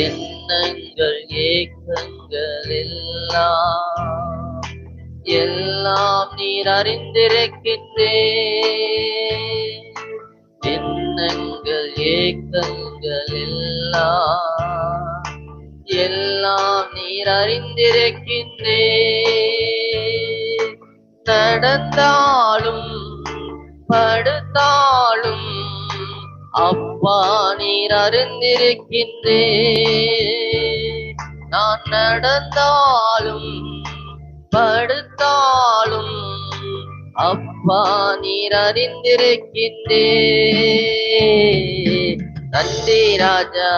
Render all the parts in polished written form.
எண்ணங்கள் ஏக்கங்கள் எல்லாம் நீர் அறிந்திருக்கின்றே. எண்ணங்கள் ஏக்கங்கள் எல்லாம் நீர் அறிந்திருக்கின்றே. நடந்தாலும் படுத்தாலும் அப்பா நீர் அறிந்திருக்கின்றே. நான் நடந்தாலும் படுத்தாலும் அப்பா நீர் அறிந்திருக்கின்றே. நன்றி ராஜா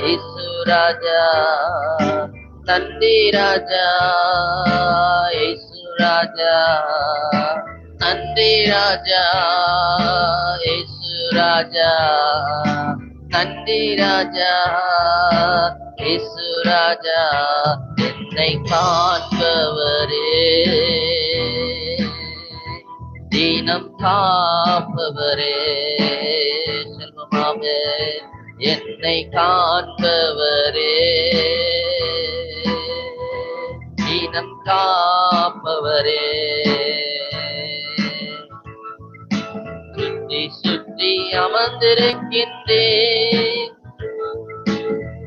இயேசு ராஜா, நன்றி ராஜா இயேசு ராஜா, நன்றி ராஜா இயேசு ராஜா, நன்றி ராஜா இயேசு ராஜா. என்னை காண்பவரே, தீனம் காப்பவரே, செல்வமாவே என்னை காண்பவரே, தீனம் காப்பவரே. சுற்றி சுற்றி அமர்ந்திருக்கின்றேன்,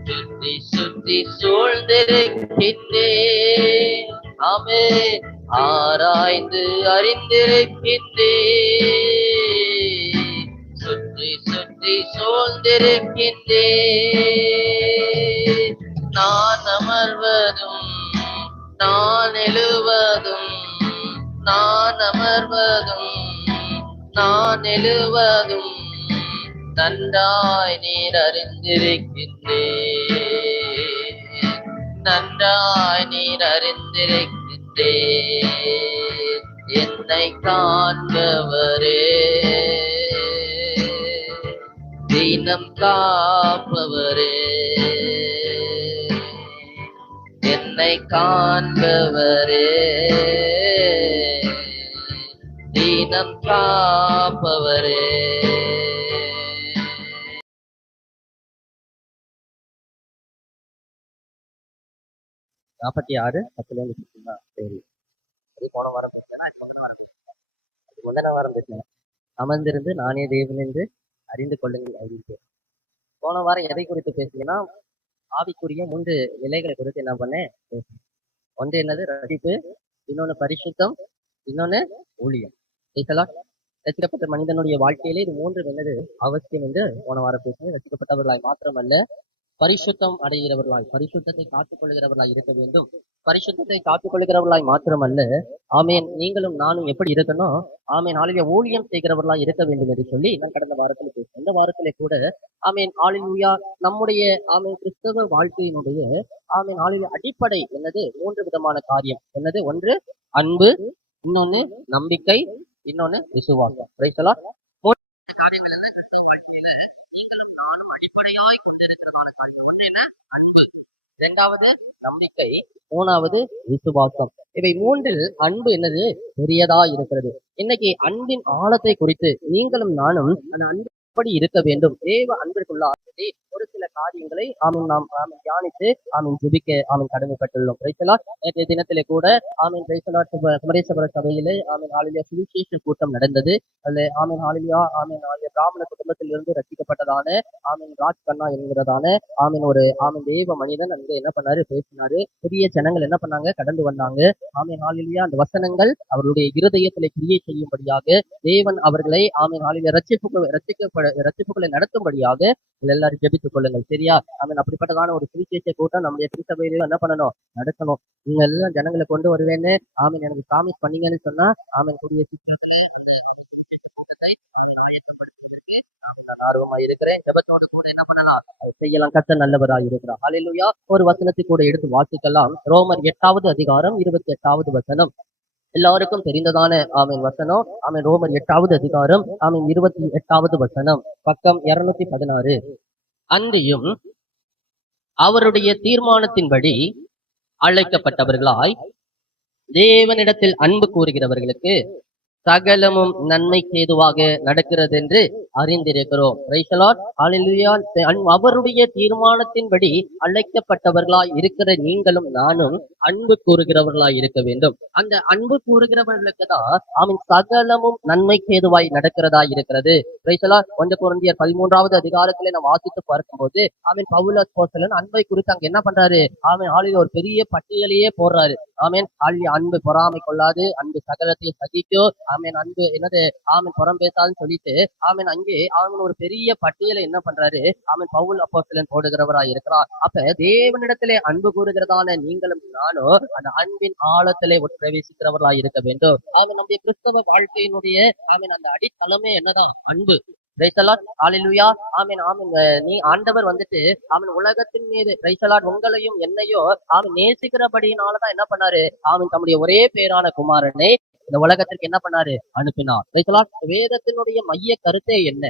சுற்றி சுற்றி சூழ்ந்திருக்கின்றேன். ஆமென். ஆராய்ந்து அறிந்திருக்கின்றேன், சுற்றி சுற்றி சூழ்ந்திருக்கின்றேன். நான் அமர்வதும் நான் எழுவதும், நான் அமர்வதும் நான் எழுவதும் நன்றாய் நீர் அறிந்திருக்கின்றேன், நன்றாய் நீர் அறிந்திருக்கின்றேன். என்னை காண்பவரே, தீனம் காப்பவரே, என்னை காண்பவரே, தீனம் காப்பவரே. நாற்பத்தி ஆறு பத்துல சரி. போன வாரம் முந்தின வாரம் பேசினேன். அமர்ந்திருந்து நானே தேவன் என்று அறிந்து கொள்ளுங்கள் அப்படின்னு. போன வாரம் எதை குறித்து பேசுங்கன்னா, ஆவிக்குரிய 3 நிலைகளை குறித்து என்ன பண்ணேன். ஒன்று என்னது? ரட்சிப்பு, இன்னொன்னு பரிசுத்தம், இன்னொன்னு ஊழியம். ரசிக்கப்பட்ட மனிதனுடைய வாழ்க்கையிலே இது 3 என்னது அவசியம் என்று போன வாரம் பேசினேன். ரசிக்கப்பட்டவர்களாய் மாத்திரமல்ல, பரிசுத்தம் அடைகிறவர்களாய், பரிசுத்தத்தை காத்துக் கொள்கிறவர்களாய் இருக்க வேண்டும். பரிசுத்தத்தை காத்துக் கொள்கிறவர்களாய் மாத்திரமல்ல, ஆமேன், நீங்களும் நானும் எப்படி இருக்கணும், ஆமேன், ஆளிலே ஊழியம் செய்கிறவர்களாய் இருக்க வேண்டும் என்று சொல்லி நான் கடந்த வாரத்தில் பேசுறேன். இந்த வாரத்திலே கூட ஆமேன் ஆளிலுயா நம்முடைய ஆமேன் கிறிஸ்தவ வாழ்க்கையினுடைய ஆமேன் ஆளிலே அடிப்படை என்னது? 3 விதமான காரியம் என்னது? ஒன்று அன்பு, இன்னொன்னு நம்பிக்கை, இன்னொன்னு விசுவாசம். Price the Lord. 3 காரியங்கள் நீங்களும் நானும் அடிப்படையாய் கொண்டிருக்கிறதான காரியம். ஒன்று என்ன? அன்பு, இரண்டாவது நம்பிக்கை, மூணாவது விசுவாசம். இவை 3ல் அன்பு என்னது? பெரியதா இருக்கிறது. இன்னைக்கு அன்பின் ஆழத்தை குறித்து நீங்களும் நானும் அந்த அன்பு எப்படி இருக்க வேண்டும், தேவ அன்பிற்குள்ள ஒரு சில காரியங்களை நாம் தியானித்து ஜெபிக்க கடமைப்பட்டுள்ளோம். நேற்றைய தினத்திலே கூட குமரேஸ்வர சபையிலே ஆளிலியா சுவிசேஷ கூட்டம் நடந்தது. அதுல ஆளிலியா பிராமண குடும்பத்தில் இருந்து ரசிக்கப்பட்டதான ராஜ் கண்ணா என்கிறதான ஒரு தேவ மனிதன் அங்க என்ன பண்ணாரு? பேசினாரு. பெரிய ஜனங்கள் என்ன பண்ணாங்க? கடந்து வந்தாங்க. ஆளிலியா அந்த வசனங்கள் அவருடைய இருதயத்திலே கிரியை செய்யும்படியாக தேவன் அவர்களை ரட்சிப்புகளை நடத்தும்படியாக எல்லாரும் ஜெபித்துக் கொள்ளுங்கள். சரியா? அப்படிப்பட்டதான ஒரு சுவிசேஷ கூட்டம் நம்முடைய திருச்சபையில என்ன பண்ணணும்? நடத்தணும். நீங்க எல்லாம் ஜனங்களை கொண்டு வருவேன்னு எனக்கு ப்ராமிஸ் பண்ணீங்கன்னு சொன்னா கூடிய ஆர்வமா இருக்கிறேன். ஜெபத்தோட கூட என்ன பண்ணலாம்? செய்யலாம். கர்த்தர் நல்லவராக இருக்கிறார். ஹல்லேலூயா. ஒரு வசனத்தை கூட எடுத்து வாசிக்கலாம். ரோமர் 8வது அதிகாரம் 28வது வசனம். எல்லாருக்கும் தெரிந்ததான வசனம். ரோமர் 8வது அதிகாரம் 28வது வசனம், பக்கம் 216. அன்றியும் அவருடைய தீர்மானத்தின்படி அழைக்கப்பட்டவர்களாய் தேவனிடத்தில் அன்பு கூறுகிறவர்களுக்கு சகலமும் நன்மைக்கு ஏதுவாக நடக்கிறது என்று அறிந்திருக்கிறோம். Praise the Lord. Hallelujah. அவருடைய தீர்மானத்தின்படி அழைக்கப்பட்டவர்களாய் இருக்கிற நீங்களும் நானும் அன்பு கூறுகிறவர்களாய் இருக்க வேண்டும். அந்த அன்பு கூறுகிறவர்களுக்கு தான் அவன் சகலமும் நன்மைக்கு ஏதுவாய் நடக்கிறதா இருக்கிறது. Praise the Lord. 1 கொரிந்தியர் 13வது அதிகாரத்திலே நாம் வாசித்து பார்க்கும்போது அவன் பவுல் அப்போஸ்தலன் அன்பை குறித்து அங்க என்ன பண்றாரு? அவன் ஒரு பெரிய பட்டியலையே போடுறாரு. ஆமென். அன்பு பொறாமை கொள்ளாது, அன்பு சகலத்தை சகிக்கும், ஆமென். அன்பு என்னது? ஆமென். புறம் பேசாதுன்னு சொல்லிட்டு ஆமென். அங்கே அவன் ஒரு பெரிய பட்டியலை என்ன பண்றாரு? ஆமென். பவுல் அப்போஸ்தலன் போடுகிறவராய் இருக்கிறார். அப்ப தேவனிடத்திலே அன்பு கூறுகிறதான நீங்களும் நானும் அந்த அன்பின் ஆழத்திலே பிரவேசிக்கிறவர்களாய் இருக்க வேண்டும். ஆமென். நம்முடைய கிறிஸ்தவ வாழ்க்கையினுடைய ஆமென் அந்த அடித்தளமே என்னதான்? அன்பு. Praise the Lord. Hallelujah. ஆமென். ஆமென். நீ ஆண்டவர் வந்துட்டு அவன் உலகத்தின் மீது Praise the Lord உங்களையும் என்னையும் அவன் நேசிக்கிறபடினாலதான் என்ன பண்ணாரு? அவன் தம்முடைய ஒரே பேரான குமாரனை இந்த உலகத்திற்கு என்ன பண்ணாரு? அனுப்பினார். Praise the Lord. வேதத்தினுடைய மைய கருத்தே என்ன?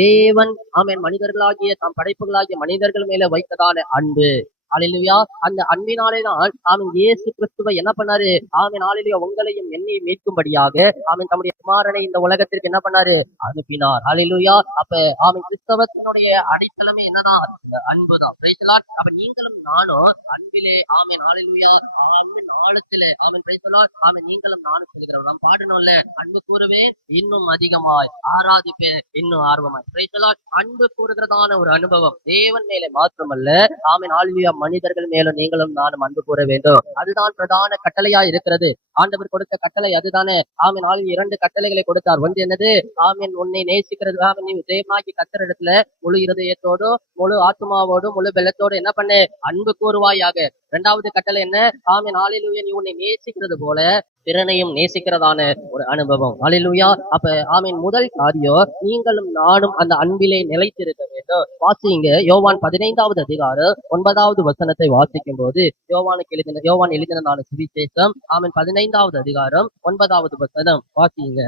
தேவன் ஆமென் மனிதர்களாகிய தாம் படைப்புகளாகிய மனிதர்கள் மேல வைத்ததான அன்பு. ஹalleluya. அந்த அன்பினாலேதான் ஆமென் இயேசு கிறிஸ்துவை என்ன பண்ணாரு? ஆமென். ஹalleluya. உங்களையும் என்னையும் மீட்கும்படியாக ஆமென் தம்முடைய குமாரனை இந்த உலகத்திற்கு என்ன பண்ணாரு? அனுப்பினார். ஹalleluya. அப்ப ஆமென் கிறிஸ்தவத்தினுடைய அடித்தளமே என்னதான்? அன்புதான். Praise the Lord. அப்ப நீங்களும் நானும் அன்பிலே ஆமென். ஹalleluya. ஆமென் ஆழத்திலே ஆமென். Praise the Lord. ஆமென். நீங்களும் நானும் சொல்லுகிறோம். நாம் பாடணும்ல, அன்பு கூறுவேன் இன்னும் அதிகமாய், ஆராதிப்பேன் இன்னும் ஆர்வமாய். Praise the Lord. அன்பு கூறுகிறதான ஒரு அனுபவம் தேவன் மேலே மாத்திரமல்ல, ஆமென். ஹalleluya. மனிதர்கள் மேலும் நீங்களும் நானும் அன்பு கூற வேண்டும். அதுதான் பிரதான கட்டளையா இருக்கிறது. ஆண்டவர் கொடுத்த கட்டளை அதுதானே. ஆமென். 2 கட்டளைகளை கொடுத்தார். ஒன்று என்னது? ஆமென். உன்னை நேசிக்கிறது ஆமென். நீ தேவனாகி கர்த்தர் இடத்துல முழு இருதயத்தோடும் முழு ஆத்மாவோடும் முழு பலத்தோடு என்ன பண்ணு? அன்பு கூறுவாயாக. 2வது கட்டளை என்ன? ஆமென். ஹalleluya. நீ உன்னை நேசிக்கிறது போல பிறனையும் நேசிக்கிறதான ஒரு அனுபவம். ஹalleluya. அப்ப ஆமென் முதல் காரியம் நீங்களும் நானும் அந்த அன்பிலே நிலைத்திருக்க வேண்டும். வாசிங்க யோவான் 15வது அதிகாரம் 9வது வசனத்தை வாசிக்கும் போது யோவான் எழுதின சுவிசேஷம் ஆமென் 15வது அதிகாரம் 9வது வசனம் வாசிங்க.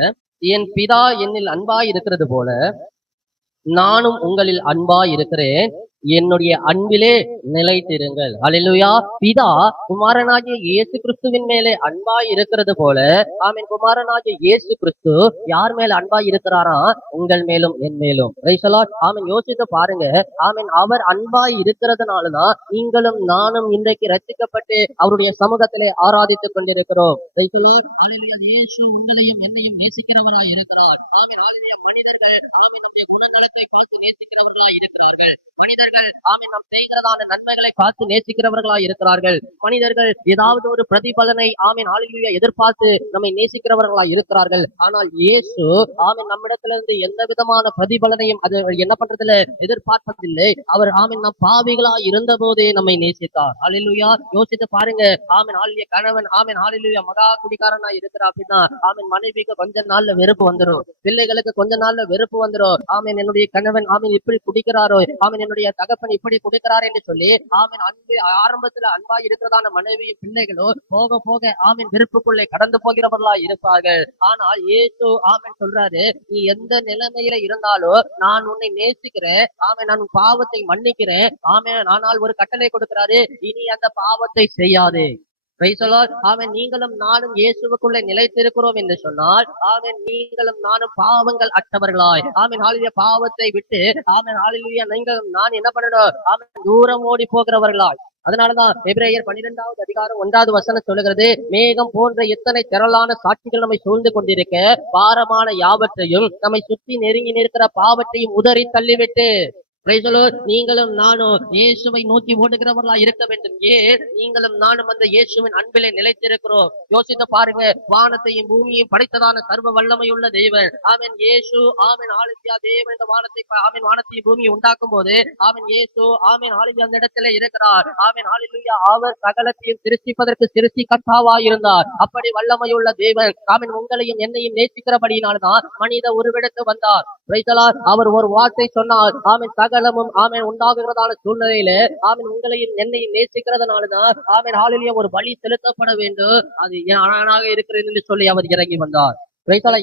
என் பிதா என்னில் அன்பாய் இருக்கிறது போல நானும் உங்களில் அன்பாய் இருக்கிறேன், என்னுடைய அன்பிலே நிலைத்திருங்கள். ஹalleluya. பிதா குமாரனாகிய இயேசு கிறிஸ்துவின் மேலே அன்பாய் இருக்கிறது போல ஆமென் குமாரனாகிய இயேசு கிறிஸ்து யார் மேல அன்பாய் இருக்கிறாரா? உங்கள் மேலும் என் மேலும். Praise the Lord. ஆமென். யோசித்து பாருங்க. ஆமென். அவர் அன்பாய் இருக்கிறதுனாலதான் நீங்களும் நானும் இன்றைக்கு ரட்சிக்கப்பட்டு அவருடைய சமூகத்திலே ஆராதித்துக் கொண்டிருக்கிறோம். Praise the Lord. ஹalleluya. இயேசு உங்களையும் என்னையும் நேசிக்கிறவராய் இருக்கிறார். ஆமென். ஹalleluya. மனிதர்கள் ஆமென் நம்முடைய குணநலத்தை பார்த்து நேசிக்கிறவர்களாய் இருக்கிறார்கள். மனிதர்கள் ஆமென் நாம் செய்கிறதான நன்மைகளை பார்த்து நேசிக்கிறவர்களாய் இருக்கிறார்கள். மனிதர்கள் ஏதாவது ஒரு பிரதிபலனை ஆமென் ஹalleluya எதிர்பார்த்து நம்மை நேசிக்கிறவர்களாய் இருக்கிறார்கள். ஆனால் இயேசு ஆமென் நம்மிடத்திலிருந்து எந்த விதமான பிரதிபலனையும் அது என்ன பண்றதில்ல எதிர்பார்ப்பதில்லை. அவர் ஆமென் நம் பாவிகளாய் இருந்த போதே நம்மை நேசித்தார். ஹalleluya. யோசித்து பாருங்க. ஆமென் ஹalleluya. கணவன் ஆமென் ஹalleluya மகா குடிகாரனா இருக்கிறா அப்படின்னா ஆமென் மனைவிக்கு கொஞ்ச நாள்ல வெறுப்பு வந்துரும். பிள்ளைகளுக்கு கொஞ்ச நாள்ல வெறுப்பு வந்துரும். ஆமென் என்னுடைய கணவன் ஆமென் இப்படி குடிக்கிறாரோ, ஆமென் என்னுடைய தகப்பன் இப்படி கொடுக்கிறார் என்று சொல்லி ஆமென் அன்பு ஆரம்பத்துல அன்பாய் இருக்கிறதான மனைவியும் பிள்ளைகளும் போக போக ஆமென் வெறுப்புக்குள்ளே கடந்து போகிறவர்களா இருப்பார்கள். ஆனால் இயேசு ஆமென் சொல்றாரு, நீ எந்த நிலைமையில இருந்தாலும் நான் உன்னை நேசிக்கிறேன், ஆமென் நான் பாவத்தை மன்னிக்கிறேன். ஆமென். ஆனால் ஒரு கட்டளை கொடுக்கிறாரு, இனி அந்த பாவத்தை செய்யாதே. Praise the Lord. ஆமென். நீங்களும் நானும் இயேசுவுக்குள்ளே நிலைத்திருக்கிறோம் என்று சொன்னால் ஆமென் நீங்களும் நானும் பாவங்கள் அற்றவர்களாய் ஆமென் ஹalleluya பாவத்தை விட்டு ஆமென் ஹalleluya நீங்களும் நான் என்ன பண்ணணும்? ஆமென் தூரம் ஓடி போகிறவர்களாய். அதனாலதான் எபிரேயர் 12வது அதிகாரம் 1வது வசனம் சொல்லுகிறது, மேகம் போன்ற எத்தனை திரளான சாட்சிகள் நம்மை சூழ்ந்து கொண்டிருக்க பாரமான யாவற்றையும் நம்மை சுற்றி நெருங்கி நிற்கிற பாவத்தையும் உதறி தள்ளிவிட்டு நீங்களும் நானும் இயேசுவை நோக்கி ஓடுகிறவர்களா இருக்க வேண்டும். ஏன் நீங்களும் நானும் அந்த இயேசுவின் அன்பிலே நிலைத்திருக்கிறோம். யோசித்து பாருங்க. வானத்தையும் பூமியையும் படைத்ததான சர்வ வல்லமையுள்ள தேவன் ஆமென் இயேசு ஆமென் ஹalleluya தேவன் இந்த வானத்தை ஆமென் வானத்தையும் பூமியை உண்டாக்கும் போது ஆமென் இயேசு ஆமென் ஹalleluya அந்த இடத்திலே இருக்கிறார். ஆமென் ஹalleluya அவர் சகலத்தையும் சிருஷ்டிப்பதற்கு சிருஷ்டிகர்த்தாவாய் இருந்தார். அப்படி வல்லமையுள்ள தேவன் ஆமென் உங்களையும் என்னையும் நேசிக்கிறபடியினால்தான் மனித உருவெடுத்து வந்தார். அவர் ஒரு வார்த்தை சொன்னார். ஆமென் சகலமும் ஆமென் உண்டாகுகிறதான சூழ்நிலையில ஆமென் உங்களையும் என்னையும் நேசிக்கிறதுனாலதான் ஆமென் ஹalleluya ஒரு பலி செலுத்தப்பட வேண்டும். அது ஆனாக இருக்கிறது என்று சொல்லி அவர் இறங்கி வந்தார்.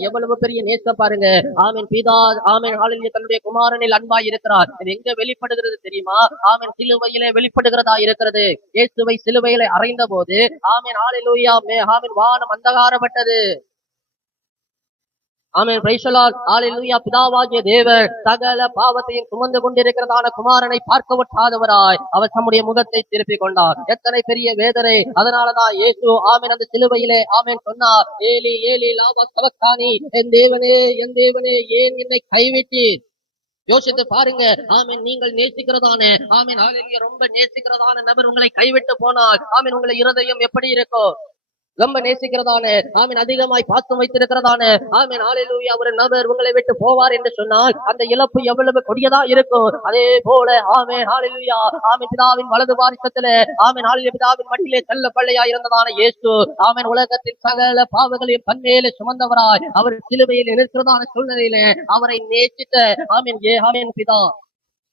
எவ்வளவு பெரிய நேச பாருங்க. ஆமென் பிதா ஆமென் ஹalleluya தன்னுடைய குமாரனில் அன்பாய் இருக்கிறார். இது எங்க வெளிப்படுகிறது தெரியுமா? ஆமென் சிலுவையிலே வெளிப்படுகிறதா இருக்கிறது. இயேசுவை சிலுவையிலே அறைந்த போது ஆமென் ஹalleluya ஆமென் வானம் அந்தகாரப்பட்டது. ஆமென். Price the Lord. ஹalleluya. பிதாவாகிய தேவன் சகல பாவத்தையும் சுமந்து கொண்டிருக்கிறதான குமாரனை பார்க்க ஒட்டாதவராய் அவர் தம்முடைய முகத்தை திருப்பிக் கொண்டார். எத்தனை பெரிய வேதனை. அதனாலதான் இயேசு ஆமென் அந்த சிலுவையிலே ஆமென் சொன்னார், ஏலி ஏலி லாமா சபக்தானி, என் தேவனே ஏன் என்னை கைவிட்டீர்? யோசித்து பாருங்க. ஆமென். நீங்கள் நேசிக்கிறதான ஆமென் ஹalleluya ரொம்ப நேசிக்கிறதான நபர் உங்களை கைவிட்டு போனால் ஆமென் உங்களை இருதயம் எப்படி இருக்கும்? ரொம்ப நேசிக்கிறதான ஆமென் அதிகமாய் பாசம் வைத்திருக்கிறதான ஆமென் ஹalleluya ஒரு நபர் உங்களை விட்டு போவார் என்று சொன்னால் அந்த இழப்பு எவ்வளவு கொடியதா இருக்கும். அதே போல ஆமென் ஹalleluya ஆமென் பிதாவின் வலது வாரிசத்திலே ஆமென் ஹalleluya பிதாவின் மடியிலே செல்ல பிள்ளையா இருந்ததான இயேசு ஆமென் உலகத்தின் சகல பாவங்களையும் தன்மேலே சுமந்தவராய் அவர் சிலுவையில் இருக்கிறதான சூழ்நிலையிலே அவரை நேசித்த ஆமென் பிதா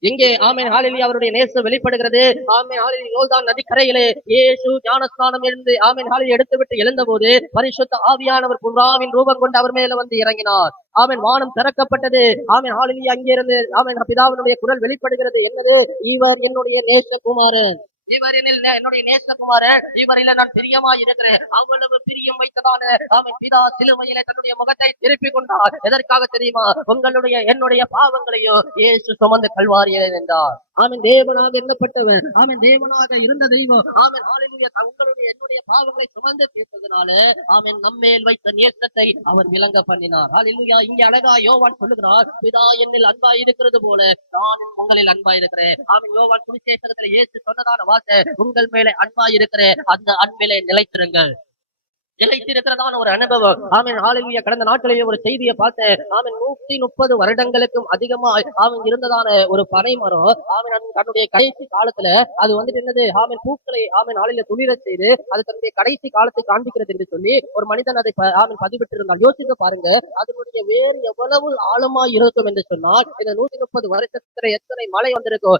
இங்கே ஆமென் ஹalleluya அவருடைய நேசம் வெளிப்படுகிறது. ஆமென் ஹalleluya யோர்தான் நதிக்கரையிலே இயேசு ஞானஸ்நானம் இருந்து ஆமென் ஹalleluya எடுத்துவிட்டு எழுந்தபோது பரிசுத்த ஆவியானவர் புறாவின் ரூபம் கொண்டு அவர் மேல வந்து இறங்கினார். ஆமென் வானம் திறக்கப்பட்டது. ஆமென் ஹalleluya அங்கே இருந்து ஆமென் பிதாவினுடைய குரல் வெளிப்படுகிறது. என்னது? இவர் என்னுடைய நேசகுமாரன், இவர் என்னுடைய நேசகுமாரன், இவரில் நான் பிரியமா இருக்கிறேன். அவ்வளவு பிரியம் வைத்ததான ஆமென் பிதா சிலுவையிலே தன்னுடைய முகத்தை திருப்பி கொண்டார். எதற்காக தெரியுமா? உங்களுடைய என்னுடைய பாவங்களையோ இயேசு சுமந்து கல்வாரியிலே நின்றார். ஆமென். தேவனாக எண்ணப்பட்டவன், ஆமென் தேவனாக இருந்த தெய்வம் ஆமென் ஹalleluya தங்களுடைய என்னுடைய பாவங்களை சுமந்து தீர்த்ததனால ஆமென் நம்மேல் வைத்த நேசத்தை அவர் விளங்க பண்ணினார். ஹalleluya. இங்கே அழகா யோவான் சொல்லுகிறார், பிதா என்னில் அன்பா இருக்கிறது போல நான் உங்களில் அன்பா இருக்கிறேன். ஆமென். யோவான் சுவிசேஷத்துல இயேசு சொன்னதான வார்த்தை, உங்கள் மேலே அன்பா இருக்கிற அந்த அன்பிலே நிலைத்திருங்கள். நிலைத்திருக்கிறதான ஒரு அனுபவம். ஆமென் ஹalleluya கடந்த நாட்களிலே ஒரு செய்தியை பார்த்தேன். ஆமென் 130 வருடங்களுக்கும் அதிகமாய் ஆமென் இருந்ததான ஒரு பனை மரம் ஆமென் தன்னுடைய கடைசி காலத்துல அது வந்துட்டு என்னது ஆமென் பூக்களை ஆமென் ஹalleluya துளிரச் செய்து அது தன்னுடைய கடைசி காலத்தை காண்பிக்கிறது என்று சொல்லி ஒரு மனிதன் அதை ஆமென் பதிவிட்டிருந்தார். யோசித்து பாருங்க, அதனுடைய வேறு எவ்வளவு ஆழமாய் இருக்கும் என்று சொன்னால் இந்த 130 வருஷத்துல எத்தனை மழை வந்திருக்கும்,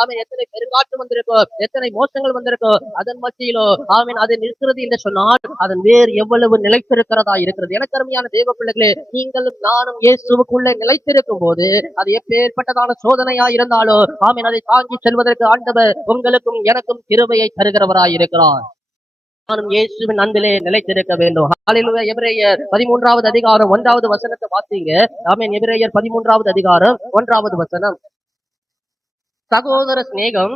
ஆமென் எத்தனை பெருங்காற்று வந்திருக்கோ, எத்தனை மோசங்கள் வந்திருக்கோ, அதன் மத்தியிலோ ஆமென் அது நிற்கிறது என்று சொன்னால் அதன் வேறு எவ்வளவு நிலைத்திருக்கிறதா இருக்கிறது. எனக்கு அருமையான தேவ பிள்ளைகளே, நீங்களும் நானும் இயேசுவுக்குள்ளே நிலைத்திருக்கும் போது அது எப்பேற்பட்டதான சோதனையா இருந்தாலும் ஆமென் அதை தாங்கி செல்வதற்கு ஆண்டவர் உங்களுக்கும் எனக்கும் கிருபையை தருகிறவராய் இருக்கிறார். நானும் இயேசுவின் அன்பிலே நிலைத்திருக்க வேண்டும். ஹalleluya. எபிரேயர் 13வது அதிகாரம் 1வது வசனத்தை வாசிங்க. ஆமென். எபிரேயர் 13வது அதிகாரம் 1வது வசனம். சகோதர சிநேகம்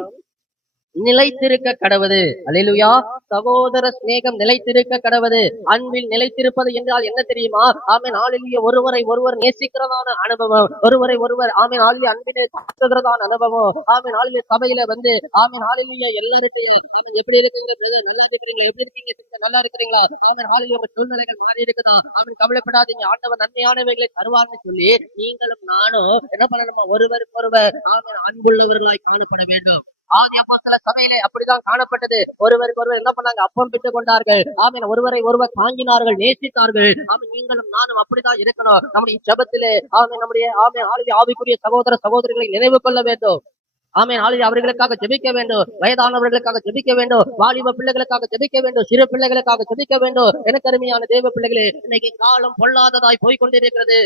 நிலைத்திருக்க கடவுது. அல்லேலூயா. சகோதர சிநேகம் நிலைத்திருக்க கடவுது. அன்பில் நிலைத்திருப்பது என்றால் என்ன தெரியுமா? ஆமென் ஹalleluya ஒருவரை ஒருவர் நேசிக்கிறதான அனுபவம், ஒருவரை ஒருவர் ஆமென் ஹalleluya அன்பிலே தாங்குகிறதான அனுபவம். ஆமென் ஹalleluya சபையில வந்து ஆமென் ஹalleluya எல்லாருக்கும் ஆமென் எப்படி இருக்கீங்க பிரதர், நல்லா இருக்கீங்க, எப்படி இருக்கீங்க சிஸ்டர், நல்லா இருக்கீங்களா, ஆமென் ஹalleluya உங்க சூழ்நிலைகள் மாறி இருக்குதா, ஆமென் கவலைப்படாதீங்க, ஆண்டவர் நன்மையானவைகளை தருவார்னு சொல்லி நீங்களும் நானும் என்ன பண்ணணுமா? ஒருவருக்கு ஒருவர் ஆமென் அன்புள்ளவர்களாய் காணப்பட வேண்டும். ஆதி அப்போஸ்தல சபையிலே அப்படிதான் காணப்பட்டது. ஒருவருக்கு ஒருவர் என்ன பண்ணாங்க? அப்பம் பெற்றுக் கொண்டார்கள். ஆமென். ஒருவரை ஒருவர் தாங்கினார்கள், நேசித்தார்கள். ஆமென். நீங்களும் நானும் அப்படிதான் இருக்கணும். நம்முடைய ஜெபத்திலே ஆமென் நம்முடைய ஆமென் ஹalleluya ஆவிக்குரிய சகோதர சகோதரிகளை நினைவு கொள்ள வேண்டும். ஆமென் ஹalleluya அவர்களுக்காக ஜெபிக்க வேண்டும். வயதானவர்களுக்காக ஜெபிக்க வேண்டும். வாலிப பிள்ளைகளுக்காக ஜெபிக்க வேண்டும். சிறு பிள்ளைகளுக்காக ஜெபிக்க வேண்டும். எனக்கு அருமையான தேவ பிள்ளைகளே, இன்னைக்கு காலம் பொல்லாததாய் போய் கொண்டிருக்கிறது.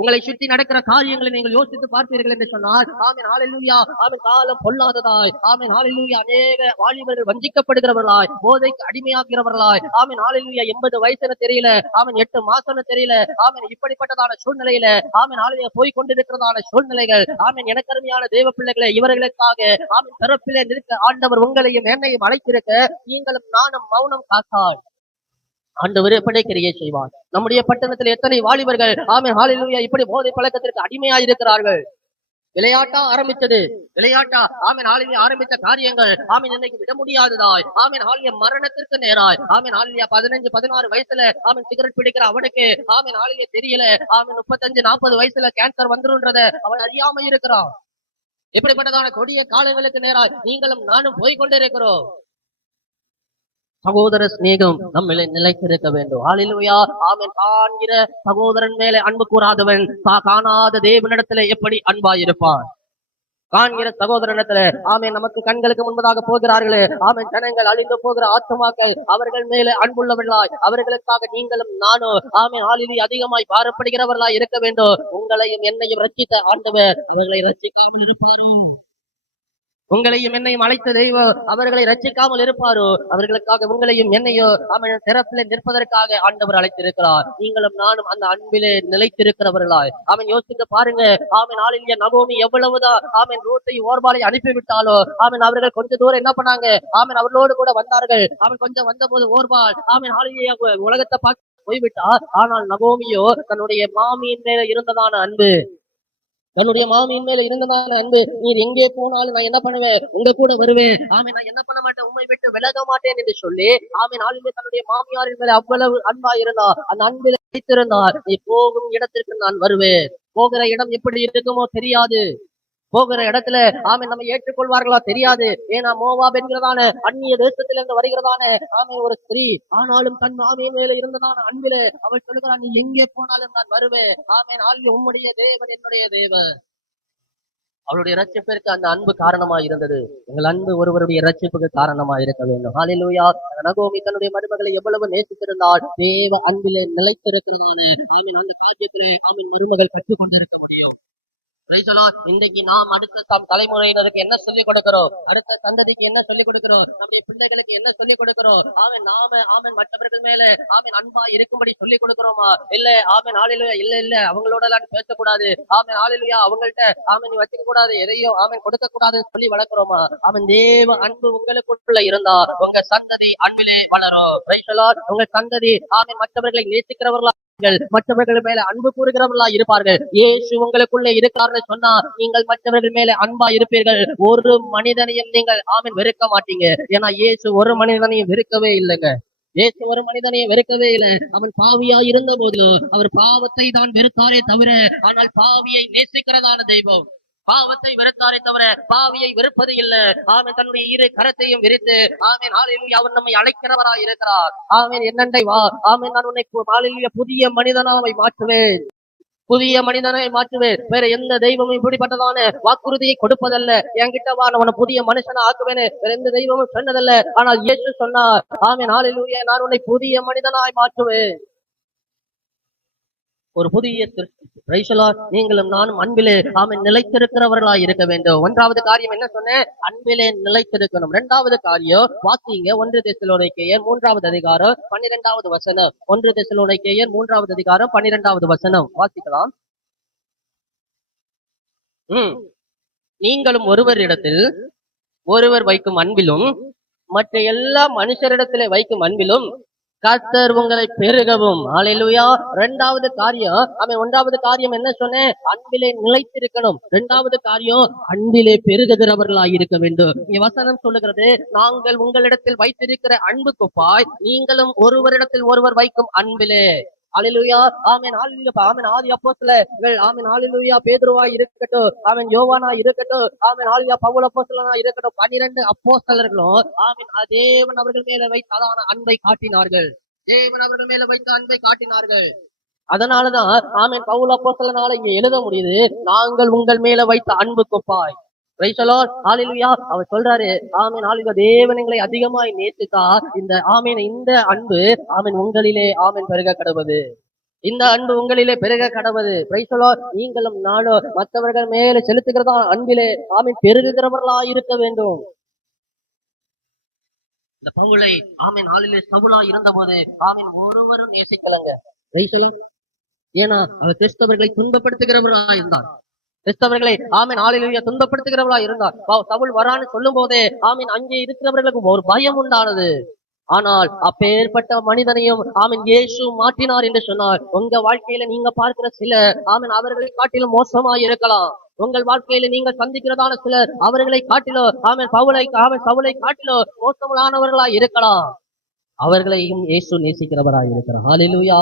உங்களை சுற்றி நடக்கிற காரியங்களை நீங்கள் யோசித்து பார்ப்பீர்கள் என்று சொன்னால் ஆமென் ஹalleluya ஆமென் காலம் பொல்லாததாய் ஆமென் ஹalleluya அநேக வாலிபர்கள் வஞ்சிக்கப்படுகிறவர்களாய், போதைக்கு அடிமையாகிறவர்களாய் ஆமென் ஹalleluya 80 வயசுன்னு தெரியல, ஆமென் 8 மாசம்னு தெரியல, ஆமென் இப்படிப்பட்டதான சூழ்நிலையில ஆமென் ஹalleluya போய் கொண்டிருக்கிறதான சூழ்நிலைகள். ஆமென் எனக்கு அருமையான தேவ பிள்ளைகளை, இவர்களுக்காக ஆமென் தரப்பிலே நிற்க ஆண்டவர் உங்களையும் என்னையும் அழைத்திருக்க நீங்களும் நானும் மௌனம் காத்தால் ஆண்டவர் எப்படி கிரியை செய்வார். நம்முடைய பட்டணத்தில் எத்தனை வாலிபர்கள் ஆமென் ஹalleluya இப்படி போதை பழக்கத்திற்கு அடிமையா இருக்கிறார்கள். விளையாட்டா ஆரம்பித்தது, விளையாட்டா ஆமென் ஹalleluya ஆரம்பித்த காரியங்கள் ஆமென் இன்னைக்கு விட முடியாததாய் ஆமென் ஹalleluya மரணத்திற்கு நேராய் ஆமென் ஹalleluya 15 16 வயசுல ஆமென் சிகரெட் பிடிக்கிற அவனுக்கு ஆமென் ஹalleluya தெரியல, ஆமென் 35 40 வயசுல கேன்சர் வந்துருன்றத அவன் அறியாம இருக்கிறான். இப்படிப்பட்டதான கொடிய காலங்களுக்கு நேராய் நீங்களும் நானும் போய் கொண்டிருக்கிறோம். சகோதர சிநேகம் நம்மளை நிலைத்திருக்க வேண்டும். ஹalleluya ஆமென். காண்கிற சகோதரன் மேலே அன்பு கூறாதவன் காணாத தேவனிடத்துல எப்படி அன்பாயிருப்பான்? காண்கிற சகோதரனிடத்துல ஆமென் நமக்கு கண்களுக்கு முன்பதாக போகிறார்களே ஆமென் ஜனங்கள் அழிந்து போகிற ஆத்துமாக்கள் அவர்கள் மேலே அன்புள்ளவர்களாய் அவர்களுக்காக நீங்களும் நானும் ஆமென் ஹalleluya அதிகமாய் பாரப்படுகிறவர்களாய் இருக்க வேண்டும். உங்களையும் என்னையும் ரட்சித்த ஆண்டவர் அவர்களை ரட்சிக்காமல் இருப்பாரோ? உங்களையும் என்னையும் அழைத்த தெய்வம் அவர்களை ரட்சிக்காமல் இருப்பாரோ? அவர்களுக்காக உங்களையும் என்னையோ அவன் திறப்பிலே நிற்பதற்காக ஆண்டவர் அழைத்திருக்கிறார். நீங்களும் நானும் அந்த அன்பிலே நிலைத்திருக்கிறவர்களாய் அவன் யோசித்து பாருங்க. ஆமன் ஆளிலிய நகோமி எவ்வளவுதான் ஆமன் ரூத்தை ஓர்பாலை அனுப்பிவிட்டாலோ ஆமன் அவர்கள் கொஞ்ச தூரம் என்ன பண்ணாங்க? ஆமன் அவர்களோடு கூட வந்தார்கள். அவன் கொஞ்சம் வந்த போது ஓர்பால் ஆமன் ஆளிலிய உலகத்தை பார்த்து போய்விட்டார். ஆனால் நகோமியோ தன்னுடைய மாமியின் மேல இருந்ததான அன்பு, தன்னுடைய மாமியின் மேல இருந்ததான அன்பு, நீர் எங்கே போனாலும் நான் என்ன பண்ணுவேன்? உங்க கூட வருவேன். ஆமீன், நான் என்ன பண்ண மாட்டேன்? உண்மை விட்டு விலக மாட்டேன் என்று சொல்லி ஆமீன் ஆளுமே தன்னுடைய மாமியாரின் மேல அவ்வளவு அன்பா இருந்தா, அந்த அன்பில் வைத்திருந்தார். நீ போகும் இடத்திற்கு நான் வருவேன். போகிற இடம் எப்படி இருக்குமோ தெரியாது. போகிற இடத்துல ஆமீன் நம்ம ஏற்றுக்கொள்வார்களா தெரியாது. ஏன்னா மோவாப் என்கிறதான அந்நிய தேசத்திலிருந்து வருகிறதான ஆமீன் ஒரு ஸ்திரீ, ஆனாலும் தன் மாமியின் மேல இருந்ததான அன்பிலே அவள் சொல்லுகிறான், நீ எங்கே போனாலும் நான் வருவேன். ஆமீன் ஆளுமே உம்முடைய தேவன் என்னுடைய தேவன். அவளுடைய ரட்சிப்பிற்கு அந்த அன்பு காரணமா இருந்தது. எங்கள் அன்பு ஒருவருடைய ரட்சிப்புக்கு காரணமா இருக்க வேண்டும். ஹல்லேலூயா. நகோமி தன்னுடைய மருமகளை எவ்வளவு நேசித்திருந்தால் தேவ அன்பிலே நிலைத்திருக்கிறதான ஆமீன் அந்த காரியத்திலே ஆமீன் மருமகள் கற்றுக்கொண்டிருக்க முடியும். இன்றைக்கு நாம் அடுத்த தலைமுறையினருக்கு என்ன சொல்லிக் கொடுக்கிறோம்? அடுத்த சந்ததிக்கு என்ன சொல்லிக் கொடுக்கிறோம்? நம்முடைய பிள்ளைகளுக்கு என்ன சொல்லிக் கொடுக்கிறோம்? ஆமன் மற்றவர்கள் மேல ஆமன் அன்பா இருக்கும்படி சொல்லிக் கொடுக்கிறோமா? இல்ல ஆமன் ஆளிலுயா இல்ல அவங்களோட எல்லாம் பேசக்கூடாது. ஆமன் ஆளிலுயா அவங்கள்ட்ட ஆமன் நீ வச்சுக்க கூடாது, எதையும் ஆமன் கொடுக்க கூடாதுன்னு சொல்லி வளர்க்கிறோமா? அவன் தேவ அன்பு உங்களுக்குள்ள இருந்தா உங்க சந்ததி அன்பிலே வளரும். உங்க சந்ததி ஆமன் மற்றவர்களை நேசிக்கிறவர்களா, மற்றவர்கள் மேல அன்பு கூறுகிறவர்களா இருப்பார்கள். இயேசு உங்களுக்குள்ளே இருக்கிறார்னு சொன்னா நீங்கள் மற்றவர்கள் மேல அன்பா இருப்பீர்கள். ஒரு மனிதனையும் நீங்கள் ஆமீன் வெறுக்க மாட்டீங்க. ஏன்னா இயேசு ஒரு மனிதனையும் வெறுக்கவே இல்லைங்க. இயேசு ஒரு மனிதனையும் வெறுக்கவே இல்லை. அவன் பாவியா இருந்த போதிலும் அவர் பாவத்தை தான் வெறுத்தாரே தவிர, ஆனால் பாவியை நேசிக்கிறதான தெய்வம். பாவத்தை வெறுத்தாரே தவிர பாவியை வெறுப்பது இல்லை. ஆமீன் தன்னுடைய இரு கரத்தையும் விரித்து ஆமீன் ஹல்லேலூயா அவர் நம்மை அழைக்கிறவராய் இருக்கிறார். ஆமீன் என்னண்டை வா, ஆமீன் நான் உன்னை ஹல்லேலூயா புதிய மனிதனாய் மாற்றுவேன், புதிய மனிதனை மாற்றுவேன். வேற எந்த தெய்வமும் இப்படிப்பட்டதான வாக்குறுதியை கொடுப்பதல்ல. என்கிட்ட வா நான் உன்னை புதிய மனுஷனா ஆக்குவேன்னு வேற எந்த தெய்வமும் சொன்னதல்ல. ஆனால் இயேசு சொன்னார், ஆமீன் ஹல்லேலூயா நான் உன்னை புதிய மனிதனாய் மாற்றுவேன். ஒரு புதிய நீங்களும் நானும் அன்பிலே ஆமீன் நிலைத்திருக்கிறவர்களாய் இருக்க வேண்டும். ஒன்றாவது காரியம் என்ன சொன்னேன்? அன்பிலே நிலைத்திருக்கணும். இரண்டாவது காரியம் வாசிங்க 1 தெசலோனிக்கேயர் 3வது அதிகாரம் 12வது வசனம். 1 தெசலோனிக்கேயர் 3வது அதிகாரம் 12வது வசனம் வாசிக்கலாம். நீங்களும் ஒருவரிடத்தில் ஒருவர் வைக்கும் அன்பிலும் மற்ற எல்லா மனுஷரிடத்திலே வைக்கும் அன்பிலும் கர்த்தர் உங்களை பெருகவும். ஹல்லேலூயா. இரண்டாவது காரியம் அவன் ஒன்றாவது காரியம் என்ன சொன்னேன்? அன்பிலே நிலைத்திருக்கணும். இரண்டாவது காரியம் அன்பிலே பெருகுகிறவர்களாய் இருக்க வேண்டும். வசனம் சொல்லுகிறது, நாங்கள் உங்களிடத்தில் வைத்திருக்கிற அன்பு கொப்பாய் நீங்களும் ஒருவரிடத்தில் ஒருவர் வைக்கும் அன்பிலே. ஹல்லேலூயா. ஆமென் ஹல்லேலூயா. ஆமென் ஆதி அப்போஸ்தலர்கள் ஆமென் ஹல்லேலூயா பேதுருவா இருக்கட்டும், ஆமென் யோவானா இருக்கட்டும், ஆமென் ஹல்லேலூயா பவுல் அப்போஸ்தலனா இருக்கட்டும், 12 அப்போஸ்தலர்களும் ஆமென் தேவன் அவர்கள் மேல வைத்ததான அன்பை காட்டினார்கள். தேவன் அவர்கள் மேல வைத்த அன்பை காட்டினார்கள். அதனாலதான் ஆமென் பவுல் அப்போஸ்தலனால இங்க எழுத முடியுது, நாங்கள் உங்கள் மேல வைத்த அன்பு கொப்பாய். அவர் சொல்றாரு, ஆமீன் ஹல்லேலூயா தேவன் எங்களை அதிகமாய் நேசித்தா இந்த ஆமீன் இந்த அன்பு ஆமீன் உங்களிலே ஆமீன் பெருக கடவுது. இந்த அன்பு உங்களிலே பெருக கடவுது. நீங்களும் நானும் மற்றவர்கள் மேல செலுத்துகிறதா அன்பிலே ஆமீன் பெருகுகிறவர்களாய் இருக்க வேண்டும். இந்த பவுலை ஆமீன் ஹல்லேலூயா சவுலா இருந்த போது ஆமீன் ஒருவரும் நேசிக்கலங்க. ஏன்னா அவர் கிறிஸ்தவர்களை துன்பப்படுத்துகிறவர்களாய் இருந்தார். கிறிஸ்தவர்களை ஆமீன் ஹல்லேலூயா துன்பப்படுத்துகிறவர்களா இருந்தார். சவுல் வரான்னு சொல்லும் போதே ஆமீன் அங்கே இருக்கிறவர்களுக்கு ஒரு பயம் உண்டானது. ஆனால் அப்பேற்பட்ட மனிதனையும் ஆமீன் இயேசு மாற்றினார் என்று சொன்னார். உங்க வாழ்க்கையில நீங்க பார்க்கிற சிலர் ஆமீன் அவர்களை காட்டிலும் மோசமாய் இருக்கலாம். உங்கள் வாழ்க்கையில நீங்க சந்திக்கிறதான சிலர் அவர்களை காட்டிலோ ஆமீன் சவுலை காட்டிலோ மோசமானவர்களாய் இருக்கலாம். அவர்களையும் இயேசு நேசிக்கிறவராய் இருக்கிறார். ஹல்லேலூயா.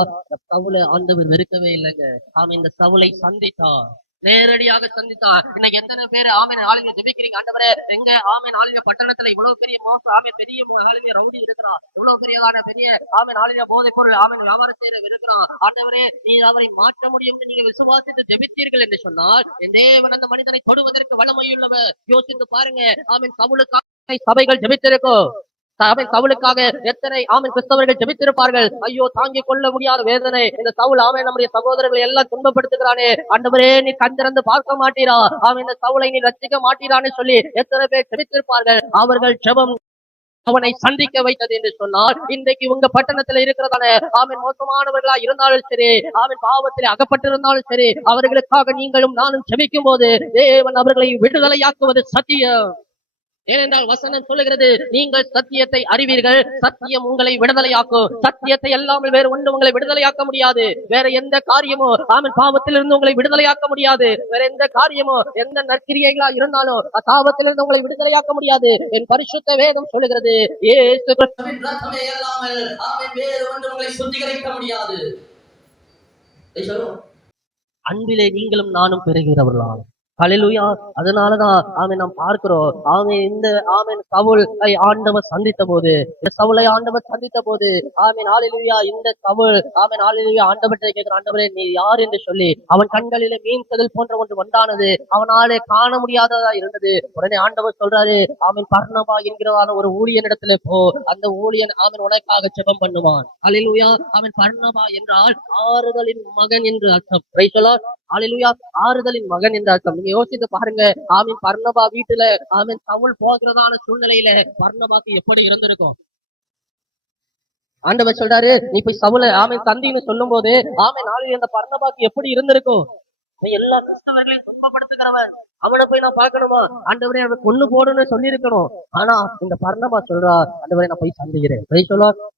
சவுலை ஆண்டவர் வெறுக்கவே இல்லைங்க. ஆமீன் இந்த சவுலை சந்தித்தார், நேரடியாக சந்தித்தான். இன்னைக்கு எத்தனை பேர் ஆமீன் ஹல்லேலூயா ஜெபிக்கிறீங்க, ஆண்டவரே எங்க ஆமீன் ஹல்லேலூயா பட்டணத்துல இவ்வளவு பெரிய மோசம் ஆமீன் பெரிய ஹல்லேலூயா ரவுடி இருக்கிறான், இவ்வளவு பெரியதான பெரிய ஆமீன் ஹல்லேலூயா போதைப் பொருள் ஆமீன் வியாபாரம் செய்யறவர் இருக்கிறான், ஆண்டவரே நீ அவரை மாற்ற முடியும் நீங்க விசுவாசித்து ஜெபித்தீர்கள் என்று சொன்னால் என் தேவன் அந்த மனிதனை தொடுவதற்கு வல்லமையுள்ளவர். யோசித்து பாருங்க, ஆமீன் சவுலுக்காக சபைகள் ஜெபித்திருக்கோம், சவுலுக்காக எத்தனை கிறிஸ்தவர்கள் ஜெபித்திருப்பார்கள். ஐயோ, தாங்கிக் கொள்ள முடியாத வேதனை, இந்த சவுல் நம்முடைய சகோதரர்களை எல்லாம் துன்பப்படுத்துகிறானே, ஆண்டவரே நீ கண் திறந்து பார்க்க மாட்டீரா, இந்த சவுலை நீ ரட்சிக்க மாட்டீரான்னு சொல்லி எத்தனை பேர் ஜெபித்திருப்பார்கள். அவர்கள் ஜெபம் அவனை சந்திக்க வைத்தது என்று சொன்னால், இன்றைக்கு உங்க பட்டணத்துல இருக்கிறதான மோசமானவர்களா இருந்தாலும் சரி, பாவத்தில் அகப்பட்டிருந்தாலும் சரி, அவர்களுக்காக நீங்களும் நானும் ஜெபிக்கும் போது தேவன் அவர்களை விடுதலையாக்குவது சத்தியம். ஏனென்றால் வசனம் சொல்லுகிறது, நீங்கள் சத்தியத்தை அறிவீர்கள், சத்தியம் உங்களை விடுதலையாக்கும். சத்தியத்தை எல்லாமல் வேறு ஒன்று உங்களை விடுதலையாக்க முடியாது. வேற எந்த காரியமோ பாவத்திலிருந்து உங்களை விடுதலையாக்க முடியாது. வேற எந்த காரியமோ, எந்த நற்கிரியைகளா இருந்தாலும் பாவத்திலிருந்து உங்களை விடுதலையாக்க முடியாது. என் பரிசுத்த வேதம் சொல்லுகிறது, இயேசு கிறிஸ்துவின் இரத்தமே இல்லாமல் வேறு ஒன்று உங்களை சுத்திகரிக்க முடியாது. அன்பிலே நீங்களும் நானும் பெறுகிறவர்களாகும். ஹல்லேலூயா. அதனாலதான் நாம் பார்க்கிறோம், இந்த சவுல் ஆண்டவர் சந்தித்த போது, சவுலை ஆண்டவர் சந்தித்த போது ஹல்லேலூயா, இந்த சவுல் ஹல்லேலூயா ஆண்டவர்கிட்ட கேட்கிற, ஆண்டவரே நீ யார் என்று சொல்லி அவன் கண்களிலே மீன் கதில் போன்ற ஒன்று வந்தானது, அவனாலே காண முடியாததா இருந்தது. உடனே ஆண்டவர் சொல்றாரு, பர்னபா என்கிறதான ஒரு ஊழியனிடத்துல போ, அந்த ஊழியன் உனக்காக ஜெபம் பண்ணுவான். ஹல்லேலூயா. பர்னபா என்றால் ஆறுதலின் மகன் என்று அர்த்தம். Praise the Lord. ஹல்லேலூயா. ஆறுதலின் மகன் என்ற அர்த்தம். நீங்க யோசித்து பாருங்க, பர்னபா வீட்டுல சவுல் போகிறதான சூழ்நிலையில பர்னபாக்கு எப்படி இருந்திருக்கும்? ஆண்டவர் சொல்றாரு, நீ போய் சவுல தந்தின்னு சொல்லும் போது நாளைக்கு அந்த பர்னபாக்கு எப்படி இருந்திருக்கும்? எல்லா கிறிஸ்தவர்களையும் துன்பப்படுத்துகிறவன், அவனை போய் நான் பார்க்கணுமா? ஆண்டவரே அவனை கொண்டு போடுன்னு சொல்லி இருக்கணும். ஆனா இந்த பர்னபா சொல்றா, ஆண்டவரே நான் போய் சந்திக்கிறேன்.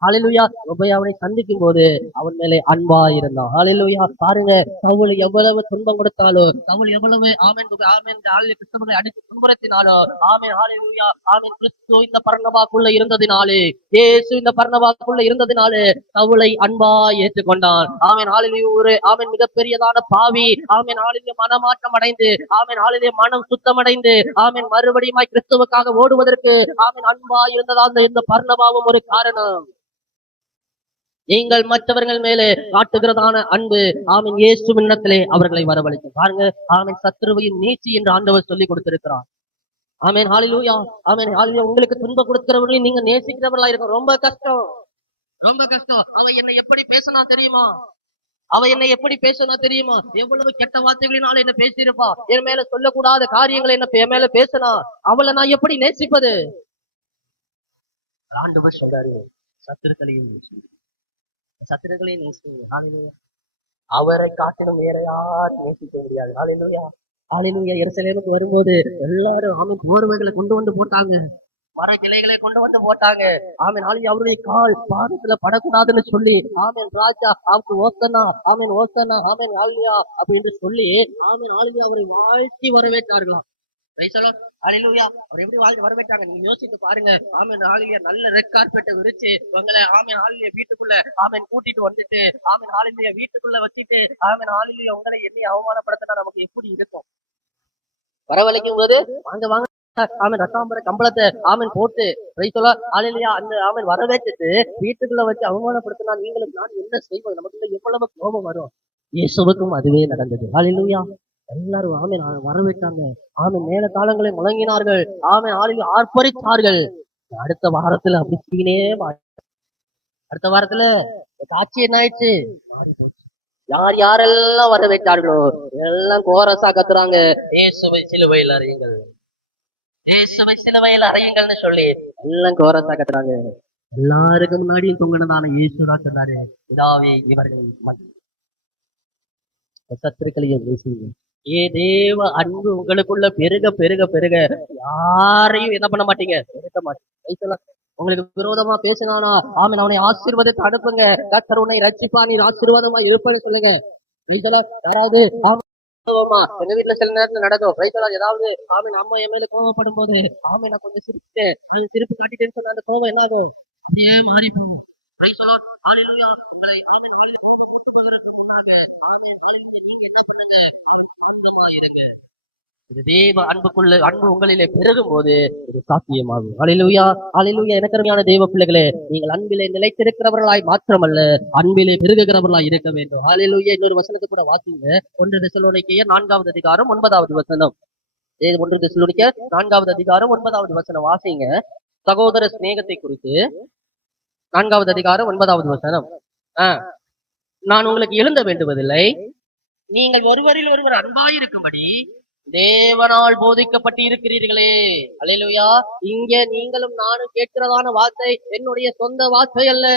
ஹல்லேலூயா. போய் அவனை சந்திக்கும் போது அவன் மேலே அன்பா இருந்தான். ஹல்லேலூயா. பாருங்க, சவுல் எவ்வளவு துன்பம் கொடுத்தாலும், சவுல் எவ்வளவு கிறிஸ்தவர்களை அடித்து துன்புறுத்தினாலும், ஹல்லேலூயா, கிறிஸ்து இந்த பர்னபாக்குள்ள இருந்ததினாலே, இயேசு இந்த பர்னபாக்குள்ள இருந்ததினாலே சவுலை அன்பா ஏற்றுக்கொண்டான். ஹல்லேலூயா. ஒரு மிகப்பெரியதான பாவி ஹல்லேலூயா மனமாற்றம் அடைந்து, ஹல்லேலூயா மனம் சுத்தமடைந்து, மறுபடியும் கிறிஸ்துவுக்காக ஓடுவதற்கு அன்பா இருந்ததா இந்த பர்னபாவும் ஒரு காரணம். நீங்கள் மற்றவர்கள் மேலே காட்டுகிறதான அன்பு இயேசுவினிடத்திலே அவர்களை வரவழைக்கும். பாருங்க, சத்துருவையின் நீச்சி என்று ஆண்டவர் சொல்லி கொடுத்திருக்கிறார். ஹல்லேலூயா. ஹல்லேலூயா. உங்களுக்கு துன்பம் கொடுக்கிறவர்களையும் நீங்க நேசிக்கிறவர்களா இருக்கும். ரொம்ப கஷ்டம், ரொம்ப கஷ்டம். அவ என்னை எப்படி பேசினா தெரியுமா? எவ்வளவு கெட்ட வார்த்தைகளினால என்ன பேசியிருப்பா, என் மேல சொல்லக்கூடாத காரியங்களை என்ன என் மேல பேசினா, அவளை நான் எப்படி நேசிப்பது? ஆண்டவர் சொல்றாரு, சத்துருக்களையும் நேசிங்க. அவரை காட்டிலும் வேற யாரும் நேசிக்க முடியாது. ஹல்லேலூயா. ஹல்லேலூயா. எருசலேமுக்கு வரும்போது எல்லாரும் போர்வைகளை கொண்டு வந்து போட்டாங்க, மர கிளைகளை கொண்டு வந்து போட்டாங்க. அவருடைய கால் பாதத்துல படக்கூடாதுன்னு சொல்லி ராஜா ஓசனா ஓசனா ஹல்லேலூயா அப்படின்னு சொல்லி அவரை வாழ்த்தி வரவேற்றார்களாம். ஹல்லேலூயா. அவர் எப்படி வரவேற்றாங்க நீங்க யோசித்து பாருங்க. ஹல்லேலூயா. நல்ல ரெட் கார்பெட்டை விரிச்சு உங்களை ஹல்லேலூயா வீட்டுக்குள்ள கூட்டிட்டு வந்துட்டு ஹல்லேலூயா வீட்டுக்குள்ள வச்சுட்டு ஹல்லேலூயா உங்களை என்னை அவமானப்படுத்தினா நமக்கு எப்படி இருக்கும்? வரவழைக்கும் போது வாங்க வாங்க ரத்தாம்பர கம்பளத்தை போட்டு அந்த வரவேற்றுட்டு வீட்டுக்குள்ள வச்சு அவமானப்படுத்தினா நீங்களுக்கு நான் என்ன செய்வது? நமக்குள்ள எவ்வளவு கோபம் வரும்? இயேசுவுக்கும் அதுவே நடந்தது. ஹல்லேலூயா. எல்லாரும் வரவேற்றாங்க. மேல காலங்களை முழங்கினார்கள். ஆர்ப்பரித்தார்கள். அடுத்த வாரத்துல அப்படி அடுத்த வாரத்துல காட்சி என்ன ஆயிடுச்சு? யார் யாரெல்லாம் வரவேற்றார்களோ எல்லாம் கோரஸா கத்துறாங்க, இயேசுவை சிலுவையில் அறையுங்கள், இயேசுவை சிலுவையில் அறையுங்கள்னு சொல்லி எல்லாம் கோரஸா கத்துறாங்க. எல்லாருக்கும் முன்னாடியும் தொங்கினதான இயேசுதான் சொன்னாரு, இதாவே இவர்கள் சத்துருக்களையும் நேசிங்க. தேவ அன்பு உங்களுக்குள்ள பெருக பெருக பெருக யாரையும் என்ன பண்ண மாட்டீங்க, நிறுத்த மாட்டீங்க. உங்களுக்கு விரோதமா பேசினானா அவனை ஆசீர்வாதத்தை அனுப்புங்க. கர்த்தர் உன்னை ரட்சிப்பா, நீ ஆசீர்வாதமா இருப்பேன்னு சொல்லுங்க. யாராவது எங்க வீட்டுல சில நேரத்துல நடக்கும், ஏதாவது அம்மா என் மேல கோவப்படும் போது நான் கொஞ்சம் சிரிச்சுட்டேன், அது சிரிப்பு காட்டிட்டேன்னு சொன்ன அந்த கோவம் என்ன ஆகும்? அப்படியே மாறி போகும். நீங்க என்ன பண்ணுங்க, சாந்தமா இருங்க. இது தேவ அன்பு உங்களிலே பெருகும் போது இது சாத்தியமாகும். ஹல்லேலூயா. ஹல்லேலூயா. எனக்கருமையான தேவ பிள்ளைகளே, நீங்கள் அன்பிலே நிலைத்திருக்கிறவர்களாய் மாத்திரமல்ல, அன்பிலே பெருகுகிறவர்களாய் இருக்க வேண்டும். ஹல்லேலூயா. இன்னொரு வசனத்தை கூட வாசிங்க. 1 தெசலோனிக்கேயர் 4வது அதிகாரம் 9வது வசனம். 1 தெசலோனிக்கேயர் 4வது அதிகாரம் 9வது வசனம் வாசிங்க. சகோதர சிநேகத்தை குறித்து 4வது அதிகாரம் 9வது வசனம். நான் உங்களுக்கு எழுத வேண்டுவதில்லை, நீங்கள் ஒருவரில் ஒருவர் அன்பாயிருக்கும்படி தேவனால் போதிக்கப்பட்டு இருக்கிறீர்களே. அல்லேலூயா. இங்க நீங்களும் நானும் கேட்கிறதான வார்த்தை என்னுடைய சொந்த வார்த்தை அல்ல.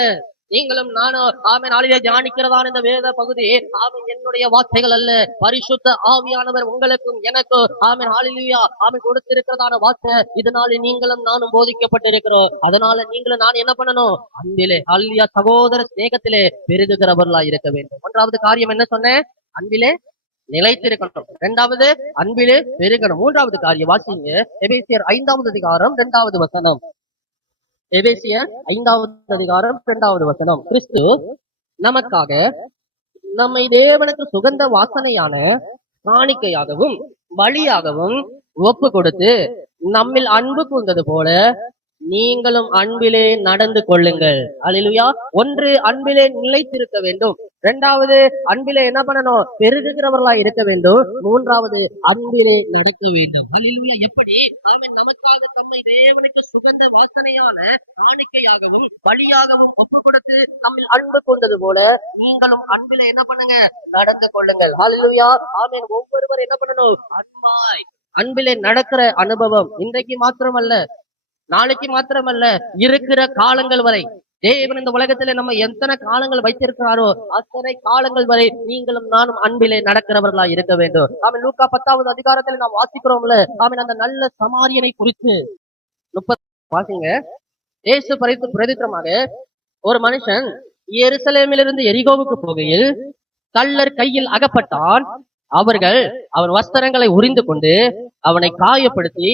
நீங்களும் நானும் ஆமென் ஆளிலே தியானிக்கிறதான இந்த வேத பகுதி ஆமென் என்னுடைய வார்த்தைகள் அல்ல. பரிசுத்த ஆவியானவர் உங்களுக்கும் எனக்கும் ஆமென் ஹalleluya ஆமென் கொடுத்திருக்கிறதான வார்த்தை. இதனால நீங்களும் நானும் போதிக்கப்பட்டிருக்கிறோம். அதனால நீங்களும் நான் என்ன பண்ணணும்? அன்பிலே ஹalleluya சகோதர சிநேகத்திலே பெருகுகிறவர்களா இருக்க வேண்டும். ஒன்றாவது காரியம் என்ன சொன்னேன்? அன்பிலே நிலைத்திருக்கணும். இரண்டாவது அன்பிலே பெருகணும். மூன்றாவது காரியம் வாசிங்க, எபேசியர் 5வது அதிகாரம் 2வது வசனம். எபேசியர் 5வது அதிகாரம் 2வது வசனம். கிறிஸ்து நமக்காக நம்மை தேவனுக்கு சுகந்த வாசனையான காணிக்கையாகவும் பலியாகவும் ஒப்பு கொடுத்து நம்மில் அன்பு கூர்ந்தது போல நீங்களும் அன்பிலே நடந்து கொள்ளுங்கள். அல்லேலூயா. ஒன்று, அன்பிலே நிலைத்திருக்க வேண்டும். இரண்டாவது, அன்பிலே என்ன பண்ணணும்? பெருகுகிறவர்களா இருக்க வேண்டும். மூன்றாவது, அன்பிலே நடக்க வேண்டும். அல்லேலூயா. எப்படி? ஆமென். நமக்காக தம்மை தேவனுக்கு சுகந்த வாசனையான காணிக்கையாகவும் பலியாகவும் ஒப்பு கொடுத்து நம்மில் அன்பு கொண்டது போல நீங்களும் அன்பிலே என்ன பண்ணுங்க? நடந்து கொள்ளுங்கள். அல்லேலூயா. ஆமென். ஒவ்வொருவர் என்ன பண்ணணும்? அன்பாய் அன்பிலே நடக்கிற அனுபவம் இன்றைக்கு மாத்திரமல்ல, நாளைக்கு மாத்திரமல்ல, இருக்கிற காலங்கள் வரை தேவன் இந்த உலகத்திலே நம்ம எத்தனை காலங்கள் வைத்திருக்கிறாரோ அத்தனை காலங்கள் வரை நீங்களும் நானும் அன்பிலே நடக்கிறவர்களா இருக்க வேண்டும். ஆமென். லூக்கா 10வது அதிகாரத்தில் நாம் வாசிக்கிறோம்ல, ஆமென், அந்த நல்ல சமாரியனை குறித்து 30 வாசிங்க. இயேசு பிரதித்திரமாக ஒரு மனுஷன் எருசலேமிலிருந்து எரிகோவுக்கு போகையில் கள்ளர் கையில் அகப்பட்டான். அவர்கள் அவன் வஸ்திரங்களை உரிந்து கொண்டு அவனை காயப்படுத்தி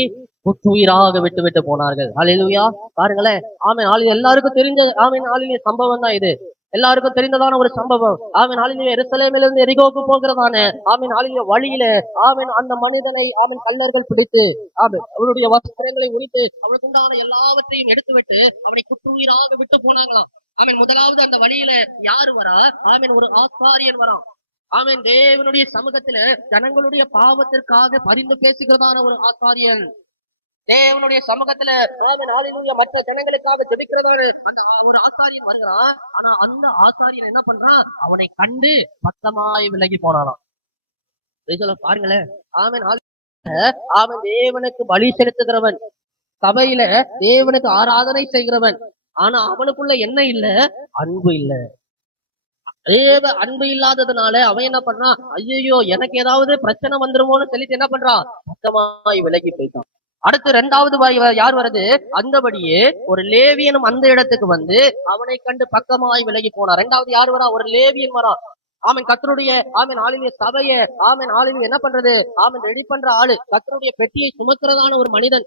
புத்துயிராக விட்டு போனார்கள். அல்லேலூயா. பாருங்களேன். ஆமென். எல்லாருக்கும் தெரிஞ்ச ஆமென் ஆளிலே சம்பவம் தான் இது. எல்லாருக்கும் தெரிந்ததான ஒரு சம்பவம். ஆமென் ஆளிலே எருசலேமிலிருந்து எரிகோவுக்கு போகிறதான ஆமென் ஆளிலே வழியில ஆமென் அந்த மனிதனை ஆமென் கள்ளர்கள் பிடித்து ஆமென் அவருடைய வஸ்திரங்களை உரித்து அவனுக்கு உண்டான எல்லாவற்றையும் எடுத்துவிட்டு அவனை புத்துயிராக விட்டு போனாங்களாம். ஆமென். முதலாவது அந்த வழியில யாரு வரா? ஆமென் ஒரு ஆசாரியன் வரான். ஆமென். தேவனுடைய சமூகத்துல ஜனங்களுடைய பாவத்திற்காக பரிந்து பேசுகிறதான ஒரு ஆசாரியன். தேவனுடைய சமூகத்துல மற்ற ஜனங்களுக்காக ஜெபிக்கிறதான அந்த ஒரு ஆசாரியன் வருகிறான். ஆனா அந்த ஆசாரியன் என்ன பண்றான்? அவனை கண்டு பக்கமாய் விலகி போனானாம். பாருங்களேன். ஆமென். அவன் தேவனுக்கு பலி செலுத்துகிறவன், சபையில தேவனுக்கு ஆராதனை செய்கிறவன். ஆனா அவனுக்குள்ள என்ன இல்ல? அன்பு இல்ல. அன்பு இல்லாததுனால அவன் என்ன பண்றான்? ஐயோ எனக்கு ஏதாவது பிரச்சனை வந்துருமோன்னு சொல்லிட்டு என்ன பண்றான்? பக்கமாய் விலகி போயிட்டான். அடுத்து 2வது யார் வருது? அந்தபடியே ஒரு லேவியனும் அந்த இடத்துக்கு வந்து அவனை கண்டு பக்கமாய் விலகி போனான். 2வது யார் வரா? ஒரு லேவியன் வரா. ஆமென். கர்த்தருடைய ஆமென் ஆளிலே சபையை ஆமென் ஆளிலே என்ன பண்றது? ஆமென் ரெடி பண்ற ஆளு, கர்த்தருடைய பெட்டியை சுமக்கிறதான ஒரு மனிதன்.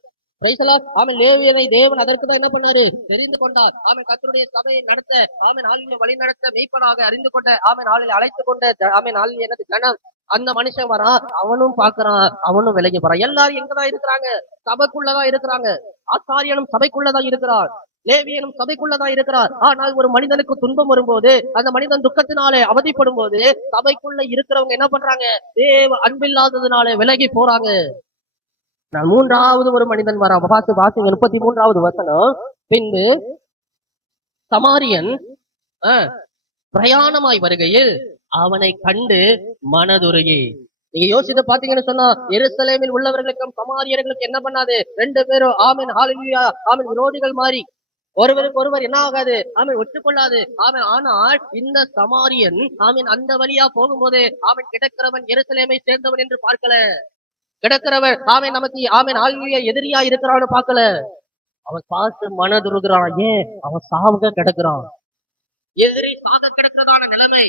ஆமென். லேவியனை தேவன் அதற்குதான் என்ன பண்ணாரு? தெரிந்து கொண்டார். ஆமென். கர்த்தருடைய சபையை நடத்த ஆமென் ஆளிலே வழி நடத்த மெய்ப்பனாக அறிந்து கொண்ட ஆமென் ஆளிலே அழைத்து கொண்ட ஆமென் ஆளிலே என்னது ஜனம். அந்த மனுஷன் வரான், அவனும் பாக்குறான், அவனும் விலகி போறான். எல்லாரும் எங்கதான் இருக்கிறாங்க? சபைக்குள்ளதான் இருக்கிறாங்க. ஆசாரியனும் சபைக்குள்ளதான் இருக்கிறார், லேவியனும் சபைக்குள்ளதான் இருக்கிறார். ஆனால் ஒரு மனிதனுக்கு துன்பம் வரும்போது, அந்த மனிதன் துக்கத்தினாலே அவதிப்படும் போது சபைக்குள்ள இருக்கிறவங்க என்ன பண்றாங்க? தேவ அன்பில்லாததுனாலே விலகி போறாங்க. நான் 3வது ஒரு மனிதன் வரான். வாசிங்க 33வது வசனம். பின்பு சமாரியன் பிரயாணமாய் வருகையில் அவனை கண்டு மனதுருகி. நீங்க யோசித்து பாத்தீங்கன்னு சொன்னா எருசலேமில் உள்ளவர்களுக்கும் சமாரியர்களுக்கும் என்ன பண்ணாது? 2 பேரும் ஆமென் ஹalleluya ஆமென் விரோதிகள் மாறி ஒருவருக்கு ஒருவர் என்ன ஆகாது? ஆமென் ஒற்றுக்கொள்ளாது. ஆமென். ஆனால் இந்த சமாரியன் ஆமென் அந்த வழியா போகும்போது ஆமென் கிடக்கிறவன் எருசலேமை சேர்ந்தவன் என்று பார்க்கல. கிடக்கிறவன் ஆமென் நமக்கு ஆமென் ஹalleluya எதிரியா இருக்கிறான்னு பார்க்கல. அவன் பார்த்து மனதுருகிறான். ஏன்? அவன் சாக கிடக்குறான். எதிரி சாக கிடக்கிறதான நிலைமை.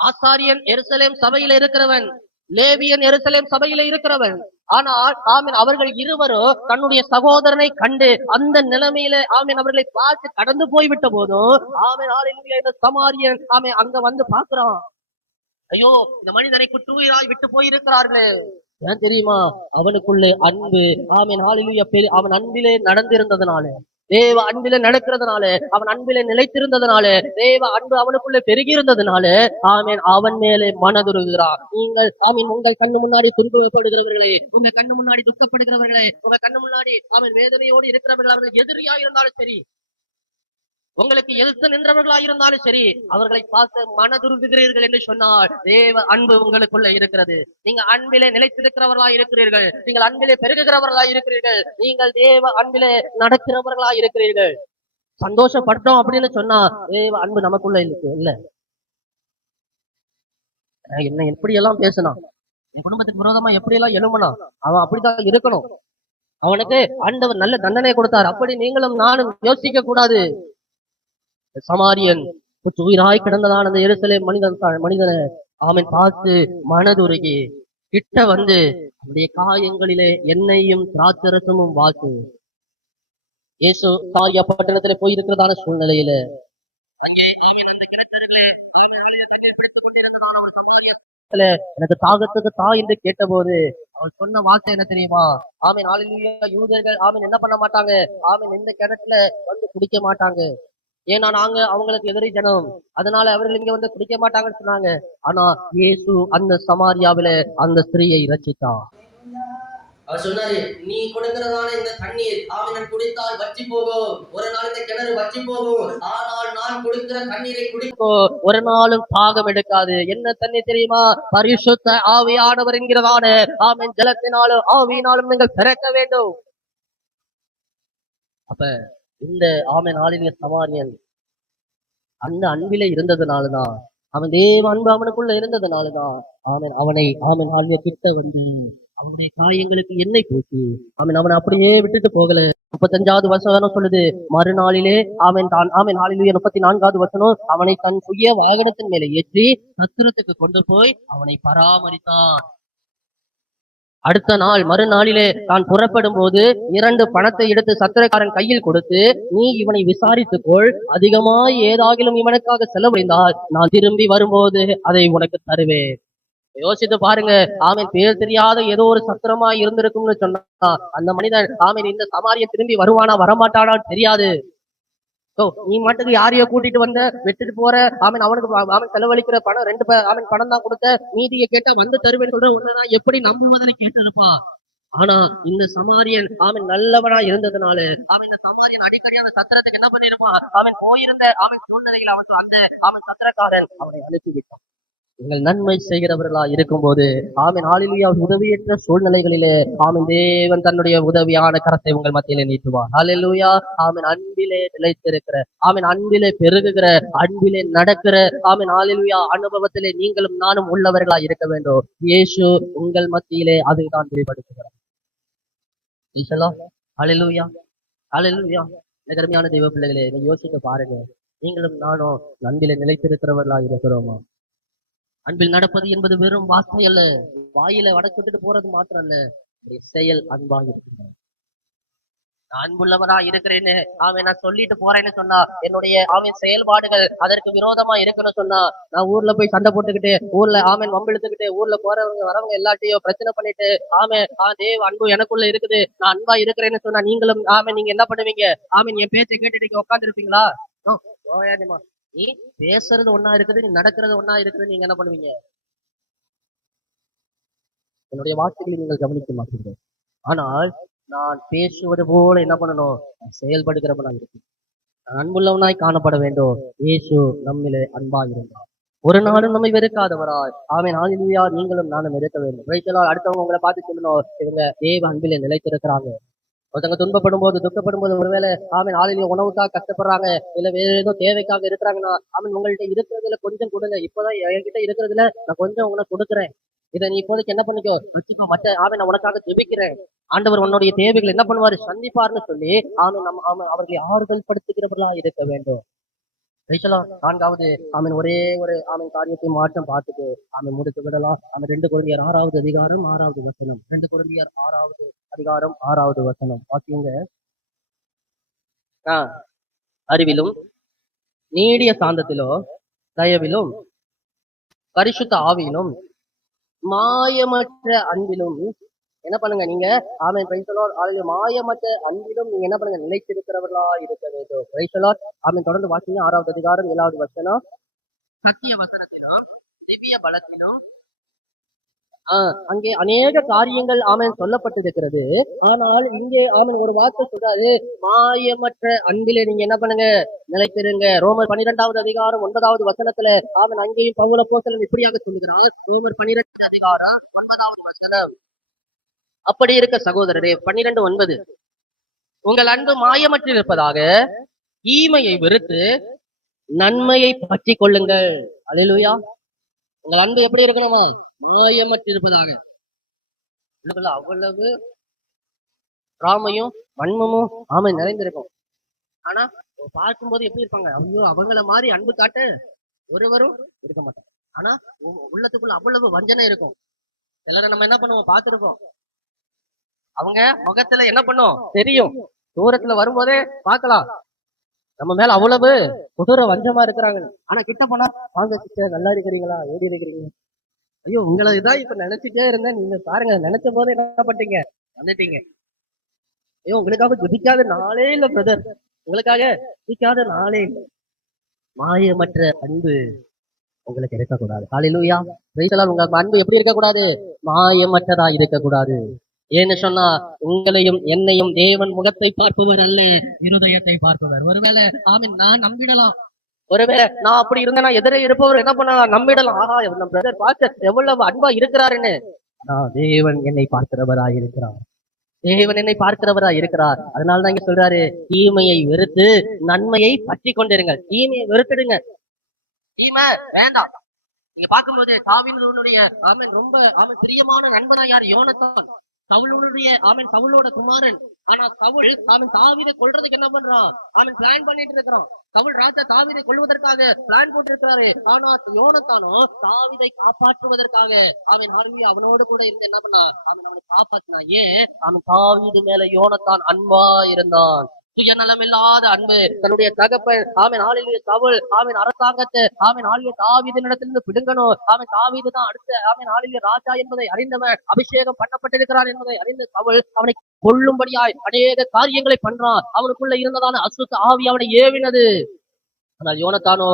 ஆசாரியன் எருசலேம் சபையில இருக்கிறவன், லேவியன் எருசலேம் சபையில இருக்கிறவன். ஆனால் ஆமென் அவர்கள் இருவரும் தன்னுடைய சகோதரனை கண்டு அந்த நிலைமையில ஆமென் அவர்களை பார்த்து கடந்து போய்விட்ட போதும் ஆமென் ஹalleluya இந்த சமாரியன் ஆமென் அங்க வந்து பாக்குறான். ஐயோ இந்த மனிதனை குற்றுயிராய் விட்டு போயிருக்கிறார்களே. ஏன் தெரியுமா? அவனுக்குள்ளே அன்பு ஆமென் ஹalleluya அவன் அன்பிலே நடந்திருந்ததுனால, தேவ அன்பில நடக்கிறதுனால, அவன் அன்பில நிலைத்திருந்ததுனால, தேவ அன்பு அவனுக்குள்ள பெருகி இருந்ததுனால, ஆமேன், அவன் மேலே மனதுருகிறார். நீங்கள் ஆமீன், உங்கள் கண்ணு முன்னாடி துன்பப்படுகிறவர்களே, உங்க கண்ணு முன்னாடி துக்கப்படுகிறவர்களே, உங்க கண்ணு முன்னாடி அவன் வேதனையோடு இருக்கிறவர்கள், அவர்கள் எதிரியா இருந்தாலும் சரி, உங்களுக்கு எதிர்த்து நின்றவர்களா இருந்தாலும் சரி, அவர்களை பார்த்து மனதுருகுகிறீர்கள் என்று சொன்னால் தேவ அன்பு உங்களுக்குள்ள இருக்கிறது. நீங்க அன்பிலே நிலைத்திருக்கிறவர்களா இருக்கிறீர்கள், நீங்கள் அன்பிலே பெருகுகிறவர்களா இருக்கிறீர்கள், நீங்கள் தேவ அன்பிலே நடக்கிறவர்களா இருக்கிறீர்கள். சந்தோஷப்பட்டோம் அப்படின்னு சொன்னா தேவ அன்பு நமக்குள்ள இல்ல. என்ன எப்படி எல்லாம் பேசினான், என் குடும்பத்துக்கு விரோதமா எப்படி எல்லாம் எழுமனா, அவன் அப்படித்தான் இருக்கணும். அவனுக்கு ஆண்டவர் நல்ல தண்டனை கொடுத்தார். அப்படி நீங்களும் நானும் யோசிக்க கூடாது. சமாரியன் உயிராய் கிடந்ததான அந்த எருசலேம் மனிதனை அவன் பார்த்து மனதுருகி கிட்ட வந்து அவனுடைய காயங்களிலே எண்ணெயும் திராட்சரசமும் வாக்கு. இயேசு சாரியா பட்டணத்திலே போயிருக்கிறதான சூழ்நிலையில எனக்கு தாகத்துக்கு தா என்று கேட்டபோது அவன் சொன்ன வார்த்தை என்ன தெரியுமா? ஆமீன், ஹல்லேலூயா. யூதர்கள் ஆமீன் என்ன பண்ண மாட்டாங்க, ஆமீன் இந்த கிணத்துல வந்து குடிக்க மாட்டாங்க. ஏன்னா நாங்க அவங்களுக்கு எதிரி ஜனம், அதனால அவர்கள் இங்க வந்து குடிக்க மாட்டாங்கன்னு சொன்னாங்க. ஆனா இயேசு அந்த சமாரியாவில அந்த ஸ்திரீயை ரட்சித்தான். அவர் சொன்னாரு, நீ கொடுக்கிறதான இந்த தண்ணீர் ஆமீன் குடித்தால் வற்றி போகும், ஒரு நாள் இந்த கிணறு வற்றி போகும், ஆனால் நான் கொடுக்கிற தண்ணீரை குடிக்கோ ஒரு நாளும் தாகம் எடுக்காது. என்ன தண்ணீர் தெரியுமா? பரிசுத்த ஆவியானவர் என்கிறதான ஆமீன் ஜலத்தினாலும் ஆவியினாலும் நீங்கள் பிறக்க வேண்டும். அப்ப இந்த ஆமீன் ஆளின் சமாரியன் அந்த அன்பிலே இருந்ததுனாலதான், அவன் தேவ அன்பு அவனுக்குள்ள இருந்ததுனாலதான் ஆமீன் அவனை ஆமீன் ஆளிய கிட்ட வந்து அவனுடைய காயங்களுக்கு எண்ணெய் பூசி அவனை அப்படியே விட்டுட்டு போகல. 35வது வசனம் சொல்லுது, மறுநாளிலே ஆமீன் ஹல்லேலூயா. 34வது வசனம், அவனை தன் சுய வாகனத்தின் மேலே ஏற்றி சத்திரத்துக்கு கொண்டு போய் அவனை பராமரித்தான். அடுத்த நாள் மறுநாளிலே தான் புறப்படும் போது 2 பணத்தை எடுத்து சத்திரக்காரன் கையில் கொடுத்து, நீ இவனை விசாரித்துக்கொள், அதிகமாய் ஏதாகிலும் இவனுக்காக செலவழிந்தால் நான் திரும்பி வரும்போது அதை உனக்கு தருவேன். யோசித்து பாருங்க, ஆமீன் பேர் தெரியாத ஏதோ ஒரு சத்திரமா இருந்திருக்கும்னு சொன்னா அந்த மனிதன் ஆமீன் இந்த சமாரியன் திரும்பி வருவானா வரமாட்டானான்னு தெரியாது. நீ மட்டும் யாரையோ கூட்டிட்டு வந்த விட்டுட்டு போற, ஆமீன் அவனுக்கு ஆமீன் செலவழிக்கிற பணம் 2 ஆமீன் பணம் தான் கொடுத்த, மீதியை கேட்டா வந்து தருவேன்னு சொல்ற ஒண்ணுதான் எப்படி நம்புவதனை கேட்டிருப்பா. ஆனா இந்த சமாரியன் ஆமீன் நல்லவனா இருந்ததுனால அவன் இந்த சமாரியன் அடிக்கடி அந்த சத்திரத்துக்கு என்ன பண்ணிருப்பான், அவன் போயிருந்த ஆமீன் சூழ்நிலையில் அவன் அந்த ஆமீன் சத்திரக்காரன் அவனை அனுப்பிவிட்டான். நீங்கள் நன்மை செய்கிறவர்களா இருக்கும் போது ஆமீன் ஹல்லேலூயா, உதவியற்ற சூழ்நிலைகளிலே ஆமீன் தேவன் தன்னுடைய உதவியான கரத்தை உங்கள் மத்தியிலே நீட்டுவார். ஹல்லேலூயா. ஆமீன் அன்பிலே நிலைத்திருக்கிற, ஆமீன் அன்பிலே பெருகுகிற, அன்பிலே நடக்கிற, ஆமீன் ஹல்லேலூயா அனுபவத்திலே நீங்களும் நானும் உள்ளவர்களா இருக்க வேண்டும். இயேசு உங்கள் மத்தியிலே அதுதான் வெளிப்படுத்துகிறார். ஹல்லேலூயா, ஹல்லேலூயா. அருமையான தெய்வ பிள்ளைகளே, நீங்க யோசிக்க பாருங்க, நீங்களும் நானும் அன்பிலே நிலைத்திருக்கிறவர்களா இருக்கிறோமா? அன்பில் நடப்பது என்பது வெறும் வார்த்தை அல்ல, வாயில வடச்சுட்டு போறது மாத்திரம் அல்ல, செயல் அன்பாக இருக்கு. அன்புள்ளவனா இருக்கிறேன்னு அவன் நான் சொல்லிட்டு போறேன்னு சொன்னா, என்னுடைய அவன் செயல்பாடுகள் அதற்கு விரோதமா இருக்குன்னு சொன்னா, நான் ஊர்ல போய் சண்டை போட்டுக்கிட்டு, ஊர்ல ஆமன் வம்பிழுத்துக்கிட்டு, ஊர்ல போறவங்க வரவங்க எல்லாத்தையும் பிரச்சனை பண்ணிட்டு, தேவ அன்பு எனக்குள்ள இருக்குது, நான் அன்பா இருக்கிறேன்னு சொன்னா, நீங்களும் நீங்க என்ன பண்ணுவீங்க? என் பேச்சை கேட்டு நீங்க உட்கார்ந்து இருப்பீங்களா? நீ பேசுறது ஒன்னா இருக்குது, நீ நடக்கிறது ஒன்னா இருக்குது, நீங்க என்ன பண்ணுவீங்க? என்னுடைய வார்த்தைகளை நீங்கள் கவனிக்க மாட்டீங்க. ஆனால் நான் பேசுவது போல என்ன பண்ணணும்? செயல்படுகிறவனா இருக்கு. அன்புள்ளவனாய் காணப்பட வேண்டும். இயேசு நம்மிலே அன்பா இருந்தார். ஒரு நாளும் நம்மை வெறுக்காதவராய் ஆமீன் ஹல்லேலூயா நீங்களும் நானும் இருக்க வேண்டும். அடுத்தவங்க உங்களை பார்த்து சொல்லணும், இவங்க தேவ அன்பிலே நிலைத்திருக்கிறாங்க. ஒருத்தவங்க துன்பப்படும் போது துக்கப்படும் போது ஒருவேளை ஆமீன் ஆளிலே உணவுக்காக கஷ்டப்படுறாங்க, இல்ல வேற ஏதோ தேவைக்காக இருக்கிறாங்கன்னா, ஆமீன் உங்கள்கிட்ட இருக்கிறதுல கொஞ்சம் கொடுங்க. இப்பதான் என்கிட்ட இருக்கிறதுல நான் கொஞ்சம் உனக்கு கொடுக்குறேன், இதை நீ இப்போதைக்கு என்ன பண்ணிக்கோ வச்சுக்கோ, மற்ற ஆமீன் நான் உனக்காக ஜெபிக்கிறேன், ஆண்டவர் உன்னுடைய தேவைகள் என்ன பண்ணுவாரு சந்திப்பார்னு சொல்லி ஆமீன் நம்ம அவர்களை ஆறுதல் படுத்துகிறவர்களா இருக்க வேண்டும். 4வது ஆமீன் ஒரே ஒரு ஆமீன் காரியத்தை மாற்றம் பார்த்துட்டு ஆமீன் முடித்து விடலாம். 2 கொரிந்தியர் 6வது அதிகாரம் 6வது வசனம். 2 கொரிந்தியர் 6வது அதிகாரம் 6வது வசனம் பாத்தீங்க. அறிவிலும் நீடிய சாந்தத்திலோ தயவிலும் பரிசுத்த ஆவியிலும் மாயமற்ற அன்பிலும் என்ன பண்ணுங்க நீங்க? ஆமென். Price the Lord. ஹalleluya. மாயமற்ற அன்பிலும் நீங்க என்ன பண்ணுங்க? நிலைத்திருக்கிறவர்களா இருக்க வேண்டும். Praise the Lord. ஆமென். தொடர்ந்து வாசிங்க. 6வது அதிகாரம் 7வது வசனம். சத்திய வசனத்திலும் திவ்ய பலத்திலும் அங்கே அநேக காரியங்கள் ஆமென் சொல்லப்பட்டிருக்கிறது. ஆனால் இங்கே ஆமென் ஒரு வார்த்தை சொல்றாரு, மாயமற்ற அன்பிலே நீங்க என்ன பண்ணுங்க? நிலைத்திருங்க. ரோமர் 12வது அதிகாரம் 9வது வசனத்துல ஆமென் அங்கேயும் பவுல் அப்போஸ்தலன் இப்படியாக சொல்லுகிறார். ரோமர் 12 அதிகாரம் 9வது வசனம். அப்படி இருக்க சகோதரரே, 12:9, உங்கள் அன்பு மாயமற்று இருப்பதாக தீமையை வெறுத்து நன்மையை பற்றி கொள்ளுங்கள். அல்லேலூயா. உங்கள் அன்பு எப்படி இருக்கணுமா? மாயமற்று இருப்பதாக. அவ்வளவு ராமையும் வன்மமும் ஆமை நிறைந்திருக்கும். ஆனா பார்க்கும்போது எப்படி இருப்பாங்க? ஐயோ, அவங்கள மாதிரி அன்பு காட்ட ஒருவரும் இருக்க மாட்டாங்க. ஆனா உள்ளத்துக்குள்ள அவ்வளவு வஞ்சனை இருக்கும். சிலரை நம்ம என்ன பண்ணுவோம்? பார்த்திருக்கோம். அவங்க முகத்துல என்ன பண்ணும் தெரியும். தூரத்துல வரும்போதே பார்க்கலாம் நம்ம மேல அவ்வளவு கொடூர வஞ்சமா இருக்கிறாங்க. ஆனா கிட்ட போனா, வாங்க சிஸ்டர், நல்லா இருக்கிறீங்களா, எப்படி இருக்கிறீங்க? ஐயோ, உங்களை இதான் இப்ப நினைச்சிட்டே இருந்தேன். நீங்க பாருங்க, நினைச்ச போது என்ன பண்ணீங்க? வந்துட்டீங்க. ஐயோ, உங்களுக்காக ஜெபிக்காத நாளே இல்ல பிரதர், உங்களுக்காக ஜெபிக்காத நாளே இல்லை. மாயமற்ற அன்பு உங்களுக்கு இருக்கக்கூடாது. ஹல்லேலூயா. Praise the Lord. உங்க அன்பு எப்படி இருக்கக்கூடாது? மாயமற்றதா இருக்கக்கூடாது. ஏன்னு சொன்னா, உங்களையும் என்னையும் தேவன் முகத்தை பார்ப்பவர் அல்ல, இருதயத்தை பார்ப்பவர். ஒருவேளை ஆமென் நான் நம்பிடலாம், ஒருவேளை நான் அப்படி இருந்தேன்னா எதிரே இருப்பவர் என்ன பண்ணலாம்? நம்பிடலாம். ஆஹா, நம்ம பிரதர் பாஸ்டர் எவ்வளவு அன்பா இருக்கிறாருன்னு. தேவன் என்னை பார்க்கிறவராய் இருக்கிறார். தேவன் என்னை பார்க்கிறவராய் இருக்கிறார். அதனாலதான் இங்க சொல்றாரு, தீமையை வெறுத்து நன்மையை பற்றி கொண்டிருங்கள். தீமையை வெறுத்துடுங்க. தீமை வேண்டாம். நீங்க பார்க்கும்போது தாவீதுடைய ஆமென் ரொம்ப ஆமென் பிரியமான நண்பனா யார்? யோனத்தான். சவுலுடைய ஆமென் சவுலோட குமாரன். ஆனா சவுல் ஆமென் தாவீதை கொல்றதுக்கு என்ன பண்றான்? ஆமென் பிளான் பண்ணிட்டு இருக்கிறான். சவுல் ராஜா தாவீதை கொல்வதற்காக பிளான் போட்டு இருக்கிறாரு. ஆனா யோனத்தானோ தாவீதை காப்பாற்றுவதற்காக அவன் மறுபடியும் அவனோடு கூட இருந்து என்ன பண்ணா? அவன் அவனை காப்பாற்றினான். ஏன்? அவன் தாவீது மேல யோனத்தான் அன்பா இருந்தான். சுயநலம் இல்லாத அன்பு. தன்னுடைய தகப்பன் ஆமென் ஹல்லேலூயா சவுல் ஆமென் அரசாங்கத்தை ஆமென் ஹல்லேலூயா தாவீதினிடத்திலிருந்து பிடுங்கணும். ஆமென் தாவீது தான் அடுத்த ஆமென் ஹல்லேலூயா ராஜா என்பதை அறிந்தவன், அபிஷேகம் பண்ணப்பட்டிருக்கிறான் என்பதை அறிந்த சவுல் அவனை கொல்லும்படியாய் அநேக காரியங்களை பண்றான். அவனுக்குள்ள இருந்ததான அசுத்த ஆவி அவனை ஏவினது. ஆனால் யோனத்தானோ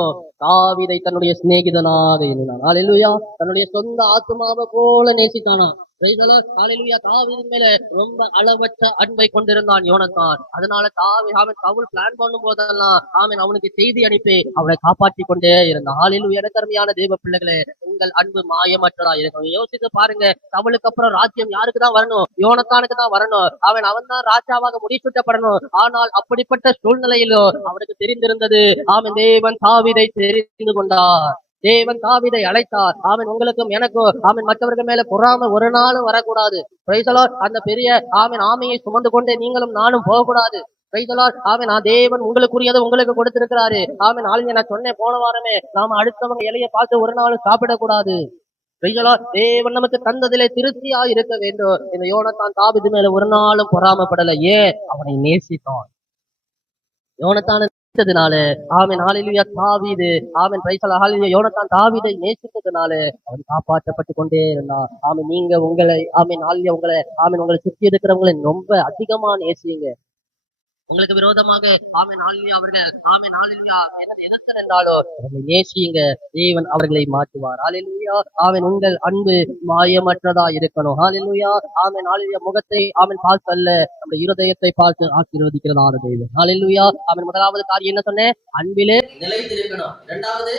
தாவீதை தன்னுடைய சிநேகிதனாக எண்ணினான். ஹல்லேலூயா. தன்னுடைய சொந்த ஆத்துமாவை போல நேசித்தானா. தாவீதின் மேல ரொம்ப அளவற்ற அன்பை கொண்டிருந்தான் யோனத்தான். அதனால ஆமென் சவுல் பிளான் பண்ணும் போதெல்லாம் ஆமென் அவனுக்கு செய்தி அனுப்பி அவனை காப்பாற்றி கொண்டே இருந்தான். ஹல்லேலூயா. அருமையான தேவ பிள்ளைகளே, உங்கள் அன்பு மாயமற்றதா இருக்கணும். யோசித்து பாருங்க, சவுலுக்கு அப்புறம் ராஜ்யம் யாருக்கு தான் வரணும்? யோனத்தானுக்கு தான் வரணும். அவன் தான் ராஜாவாக முடிசூட்டப்படணும். ஆனால் அப்படிப்பட்ட சூழ்நிலையிலும் அவனுக்கு தெரிந்திருந்தது, ஆமென் தேவன் தாவீதை தெரிந்து கொண்டார். தேவன் தாவீதை அழைத்தார். ஆமென் உங்களுக்கும் எனக்கும் ஆமென் மற்றவர்கள் மேல பொறாமை ஒரு நாளும் வரக்கூடாது. Price the Lord. அந்த பெரிய ஆமென் ஆமையை சுமந்து கொண்டே நீங்களும் நானும் போகக்கூடாது. Price the Lord. ஆமென் தேவன் உங்களுக்குரியதை உங்களுக்கு கொடுத்திருக்கிறாரு. ஆமென் ஆளுங்க நான் சொன்னேன் போன வாரமே, நாம அடுத்தவங்க இலையை பார்த்து ஒரு நாளும் சாப்பிடக்கூடாது. Price the Lord. தேவன் நமக்கு தந்ததிலே திருப்தியா இருக்க வேண்டும். இந்த யோனத்தான் தாவீது மேல ஒரு நாளும் பொறாமப்படல. ஏன்? அவனை நேசித்தான். யோனத்தான் ஆமென் ஹல்லேலூயா தாவீது ஆமென் பிரைஸ் தி லார்ட் ஹல்லேலூயா யோனத்தான் தாவீதை நேசித்ததனால அவன் காப்பாற்றப்பட்டு கொண்டே இருந்தான். ஆமென் நீங்க உங்களை ஆமென் ஹல்லேலூயா உங்களை ஆமென் உங்களை சுற்றி இருக்கிறவங்களை ரொம்ப அதிகமா நேசிங்க. உங்களுக்கு விரோதமாக ஆமென் ஹல்லேலூயா அவர்கள் ஆமென் ஹல்லேலூயா எதிர்த்து நின்றாலோ அவர்களை நேசியுங்க. தேவன் அவர்களை மாற்றுவார். ஹல்லேலூயா. ஆமென் உங்கள் அன்பு மாயமற்றதா இருக்கணும். ஹல்லேலூயா. ஆமென் ஹல்லேலூயா முகத்தை ஆமென் பார்த்து அல்ல, நம்முடைய இருதயத்தை பார்த்து ஆசீர்வதிக்கிறதான தேவன். ஹல்லேலூயா. ஆமென் முதலாவது காரியம் என்ன சொன்னேன்? அன்பிலே நிலைத்திருக்கணும். இரண்டாவது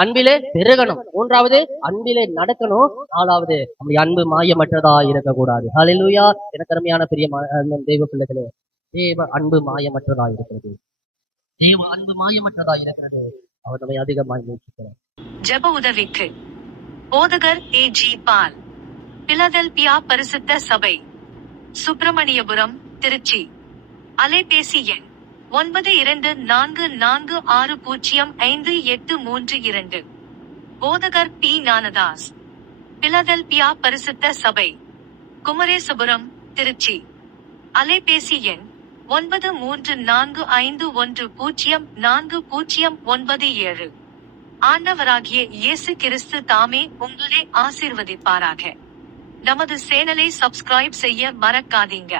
அன்பிலே பெருகணும். மூன்றாவது அன்பிலே நடக்கணும். நாலாவது நம்முடைய அன்பு மாயமற்றதா இருக்கக்கூடாது. ஹல்லேலூயா. எனக்கு அருமையான பெரிய தேவ பிள்ளைகளே, தேவ அன்பு மாயமற்றதா இருக்கிறது. தேவ அன்பு மாயமற்றதா இருக்கிறது. அவர் நம்மை அதிகமாய் நேசிக்கிறார். ஜெப உதவிக்கு போதகர் A.G. பால், பிலதெல்பியா பரிசுத்த சபை, சுப்பிரமணியபுரம், திருச்சி. அலைபேசி எண் 9244605832. போதகர் P. ஞானதாஸ், பிலதெல்பியா பரிசுத்த சபை, குமரேசபுரம், திருச்சி. அலைபேசி எண் 9345104097. ஆண்டவராகிய இயேசு கிறிஸ்து தாமே உங்களை ஆசீர்வதிப்பாராக. நமது சேனலை சப்ஸ்கிரைப் செய்ய மறக்காதீங்க.